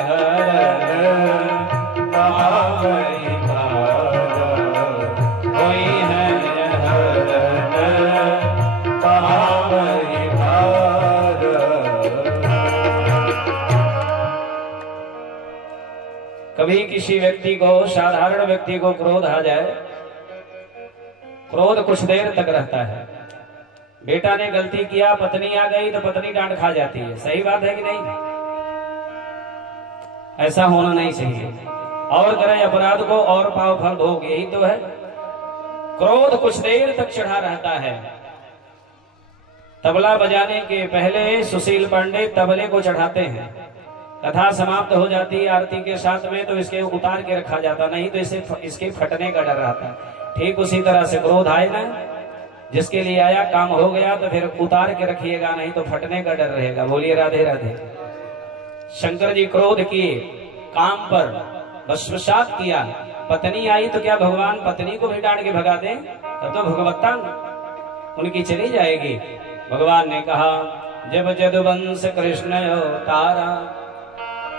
हरण महामहि भारा, होई है हरण महामहि भारा। कभी किसी व्यक्ति को, साधारण व्यक्ति को क्रोध आ जाए, क्रोध कुछ देर तक रहता है। बेटा ने गलती किया, पत्नी आ गई तो पत्नी डांट खा जाती है, सही बात है कि नहीं? ऐसा होना नहीं चाहिए। और करे अपराध को और पाव फल भोग, यही तो है। क्रोध कुछ देर तक चढ़ा रहता है। तबला बजाने के पहले सुशील पांडे तबले को चढ़ाते हैं, कथा समाप्त हो जाती है आरती के साथ में तो इसके उतार के रखा जाता, नहीं तो इसके फटने का डर रहता है। ठीक उसी तरह से क्रोध आए ना, जिसके लिए आया काम हो गया तो फिर उतार के रखिएगा, नहीं तो फटने का डर रहेगा। बोलिए राधे राधे। शंकर जी क्रोध किए, काम पर भस्मसात किया, पत्नी आई तो क्या भगवान पत्नी को भी डांट के भगा दें? तब तो भगवत्ता उनकी चली जाएगी। भगवान ने कहा, जब जदुवंश कृष्ण अवतारा,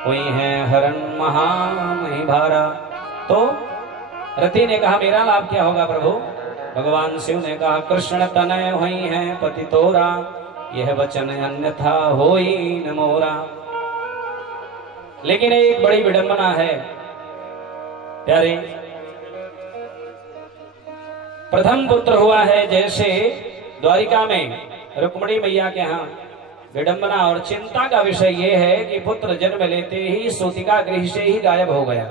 कोई है हरण महामहि भारा। तो रति ने कहा, मेरा लाभ क्या होगा प्रभु? भगवान शिव ने कहा, कृष्ण तनय हुई है पति तोरा, यह वचन अन्यथा होई न मोरा। लेकिन एक बड़ी विडंबना है प्यारे, प्रथम पुत्र हुआ है जैसे द्वारिका में रुक्मिणी मैया के यहाँ। विडंबना और चिंता का विषय यह है कि पुत्र जन्म लेते ही सूतिका गृह से ही गायब हो गया।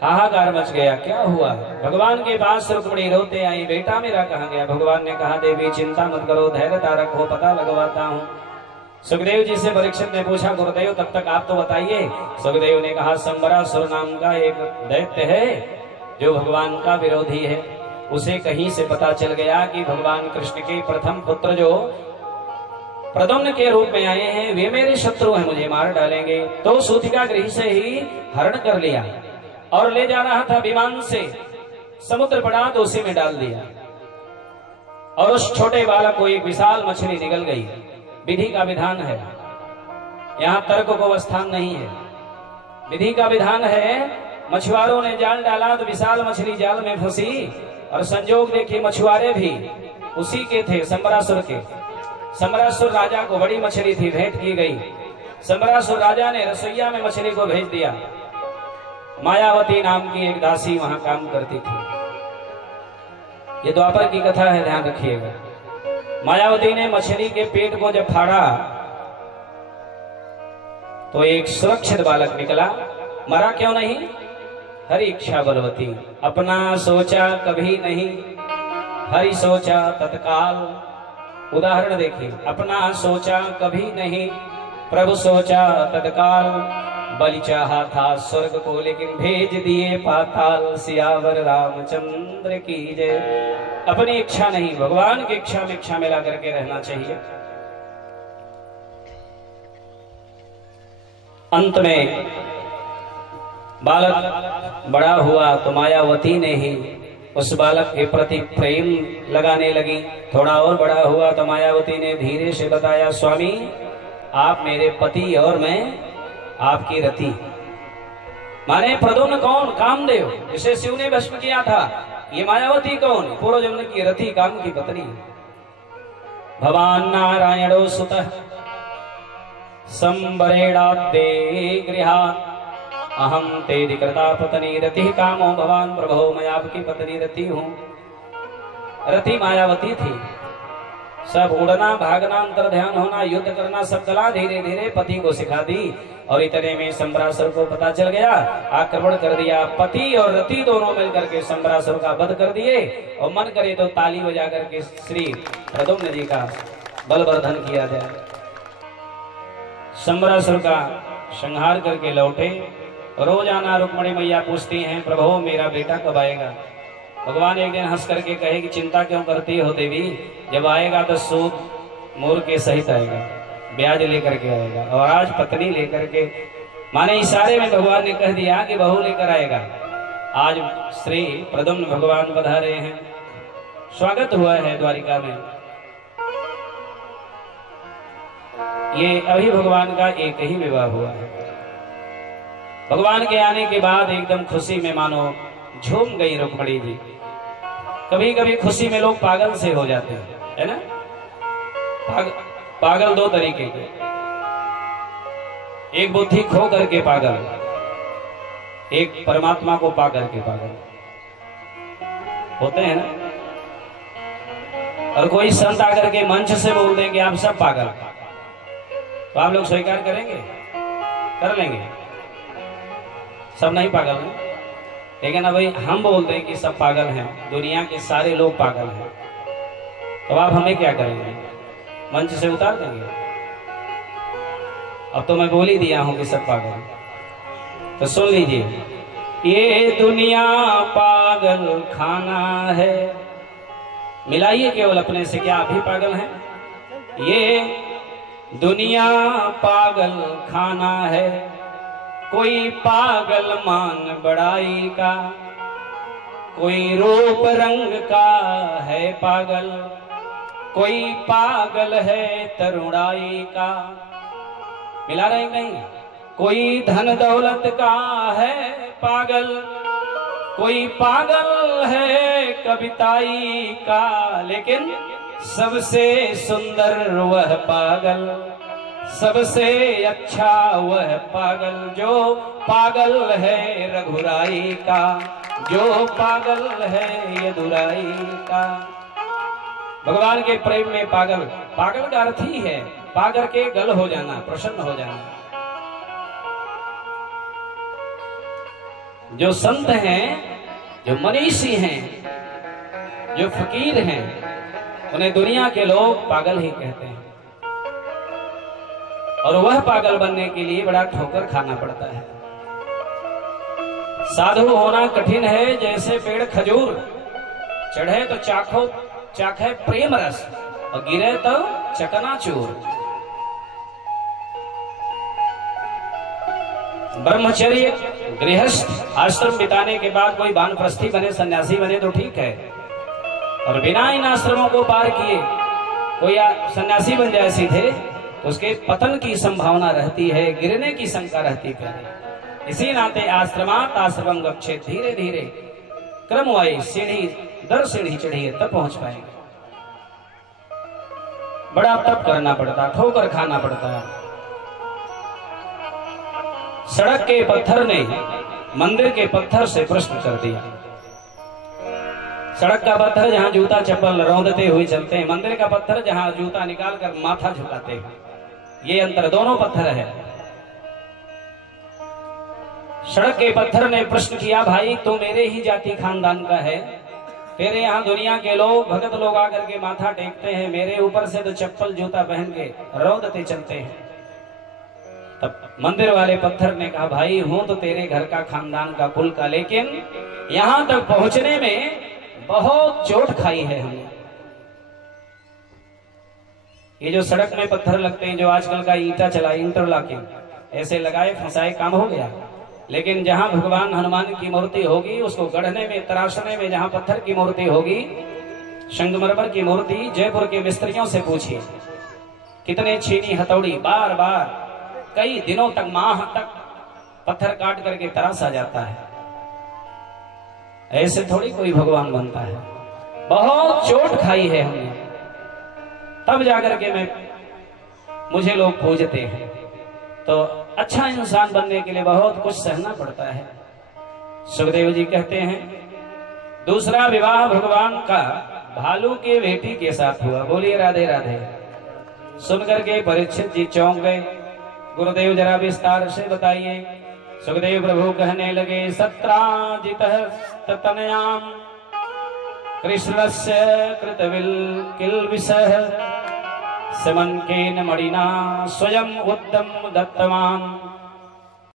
हाहाकार मच गया, क्या हुआ? भगवान के पास रुक्मिणी रोते आई, बेटा मेरा कहाँ गया? भगवान ने कहा, देवी चिंता मत करो, धैर्यता रखो, पता लगवाता हूँ। सुखदेव जी से परीक्षित ने पूछा, गुरुदेव तब तक आप तो बताइए। सुखदेव ने कहा, संबरासुर नाम का एक दैत्य है जो भगवान का विरोधी है। उसे कहीं से पता चल गया कि भगवान कृष्ण के प्रथम पुत्र जो प्रद्युम्न के रूप में आए हैं वे मेरे शत्रु हैं, मुझे मार डालेंगे। तो सूतिका गृह से ही हरण कर लिया और ले जा रहा था विमान से, समुद्र पड़ा तो उसी में डाल दिया और उस छोटे बालक को एक विशाल मछली निगल गई। विधि का विधान है, यहाँ तर्क को स्थान नहीं है। विधि का विधान है, मछुआरों ने जाल डाला तो विशाल मछली जाल में फंसी और संजोग देखिए मछुआरे भी उसी के थे, संबरासुर के। संबरासुर राजा को बड़ी मछली थी, भेंट की गई। संबरासुर राजा ने रसोईया में मछली को भेज दिया। मायावती नाम की एक दासी वहां काम करती थी। ये द्वापर की कथा है, ध्यान रखिएगा। मायावती ने मछली के पेट को जब फाड़ा तो एक सुरक्षित बालक निकला। मरा क्यों नहीं? हरि इच्छा बलवती। अपना सोचा कभी नहीं, हरि सोचा तत्काल। उदाहरण देखिए, अपना सोचा कभी नहीं, प्रभु सोचा तत्काल। बलि चाहा था स्वर्ग को लेकिन भेज दिए पाताल। सियावर रामचंद्र की जय। अपनी इच्छा नहीं, भगवान की इच्छा में इच्छा मिला करके रहना चाहिए। अंत में बालक बड़ा हुआ तो मायावती ने ही उस बालक के प्रति प्रेम लगाने लगी। थोड़ा और बड़ा हुआ तो मायावती ने धीरे से बताया, स्वामी आप मेरे पति और मैं आपकी रति। माने प्रद्युम्न कौन? कामदेव, जिसे शिव ने भस्म किया था। ये मायावती कौन? पूर्व जन्म की रति, काम की पत्नी। भवान नारायणो सुतः संबरेणाद्दे गृहात् अहम तेदि कृता पत्नी रति कामो भवान प्रभो। मैं आपकी पत्नी रति हूँ। रति मायावती थी। सब उड़ना, भागना, अंतर ध्यान होना, युद्ध करना सब कला धीरे धीरे पति को सिखा दी। और इतने में संबरासुर को पता चल गया, आक्रमण कर दिया। पति और रति दोनों मिलकर के संबरासुर का वध कर दिए। और मन करे तो ताली बजा करके श्री प्रद्युम्न जी का बलवर्धन किया जाए। संबरासुर का संहार करके लौटे। रोजाना रुक्मणी मैया पूछती हैं, प्रभु मेरा बेटा कब आएगा? भगवान एक दिन हंस करके कहे कि चिंता क्यों करती हो देवी, जब आएगा तो सूद मोर के सहित आएगा, ब्याज लेकर के आएगा। और आज पत्नी लेकर के, माने इशारे में भगवान ने कह दिया कि बहू लेकर आएगा। आज श्री प्रद्युम्न भगवान पधारे हैं। स्वागत हुआ है द्वारिका में। ये अभी भगवान का एक ही विवाह हुआ है। भगवान के आने के बाद एकदम खुशी में मानो झूम गई रुक्मणी जी। कभी कभी खुशी में लोग पागल से हो जाते हैं, है ना। पागल दो तरीके के, एक बुद्धि खो करके पागल, एक परमात्मा को पा करके पागल होते हैं ना। और कोई संत आकर के मंच से बोल देंगे आप सब पागल, तो आप लोग स्वीकार करेंगे? कर लेंगे? सब नहीं पागल हैं, लेकिन अभी हम बोलते हैं कि सब पागल हैं, दुनिया के सारे लोग पागल हैं, तो आप हमें क्या करेंगे? मंच से उतार देंगे? अब तो मैं बोल ही दिया हूं कि सब पागल। तो सुन लीजिए, ये दुनिया पागल खाना है। मिलाइए केवल अपने से, क्या आप भी पागल हैं? ये दुनिया पागल खाना है। कोई पागल मान बड़ाई का, कोई रूप रंग का है पागल, कोई पागल है तरुणाई का। मिला रहे नहीं? कोई धन दौलत का है पागल, कोई पागल है कविताई का। लेकिन सबसे सुंदर वह पागल, सबसे अच्छा वह पागल, जो पागल है रघुराई का, जो पागल है यदुराई का। भगवान के प्रेम में पागल, पागल का अर्थ ही है पागर के गल हो जाना, प्रसन्न हो जाना। जो संत हैं, जो मनीषी हैं, जो फकीर हैं, उन्हें दुनिया के लोग पागल ही कहते हैं। और वह पागल बनने के लिए बड़ा ठोकर खाना पड़ता है। साधु होना कठिन है, जैसे पेड़ खजूर, चढ़े तो चाखे प्रेम रस और गिरे तो चकनाचूर। ब्रह्मचर्य गृहस्थ आश्रम बिताने के बाद कोई वानप्रस्थी बने, सन्यासी बने तो ठीक है, और बिना इन आश्रमों को पार किए कोई सन्यासी बन जाए सीधे, उसके पतन की संभावना रहती है, गिरने की शंका रहती है। इसी नाते आश्रमात आश्रम गच्छेत, धीरे धीरे क्रमवाइज सीढ़ी दर सीढ़ी चढ़िए तब पहुंच पाएंगे। बड़ा तप करना पड़ता, ठोकर खाना पड़ता है। सड़क के पत्थर ने मंदिर के पत्थर से प्रश्न कर दिया। सड़क का पत्थर जहां जूता चप्पल रौंदते हुए चलते हैं, मंदिर का पत्थर जहां जूता निकाल कर माथा झुकाते हैं, ये अंतर, दोनों पत्थर है। सड़क के पत्थर ने प्रश्न किया, भाई तू मेरे ही जाति खानदान का है, तेरे यहाँ दुनिया के लोग भगत लोग आकर के माथा टेकते हैं, मेरे ऊपर से तो चप्पल जूता पहन के रौदते चलते हैं। तब मंदिर वाले पत्थर ने कहा, भाई हूं तो तेरे घर का खानदान का कुल का, लेकिन यहां तक पहुंचने में बहुत चोट खाई है हमने। ये जो सड़क में पत्थर लगते हैं, जो आजकल का ईंटा चला इंटरलॉकिंग, ऐसे लगाए फंसाए काम हो गया। लेकिन जहां भगवान हनुमान की मूर्ति होगी, उसको गढ़ने में तराशने में जहां पत्थर की मूर्ति होगी, संगमरमर की मूर्ति, जयपुर के मिस्त्रियों से पूछिए कितने छीनी हथौड़ी बार बार कई दिनों तक, माह तक पत्थर काट करके तराशा जाता है। ऐसे थोड़ी कोई भगवान बनता है। बहुत चोट खाई है हमने, तब जाकर के मुझे लोग पूजते हैं। तो अच्छा इंसान बनने के लिए बहुत कुछ सहना पड़ता है। सुखदेव जी कहते हैं, दूसरा विवाह भगवान का भालू के बेटी के साथ हुआ। बोलिए राधे राधे। सुनकर के परीक्षित जी चौंक गए। गुरुदेव जरा विस्तार से बताइए। सुखदेव प्रभु कहने लगे, सत्राजितः ततनयाम कृष्णस्य कृतविल किल्बिषः समन्केन मणिना स्वयं उद्दम दत्तवान्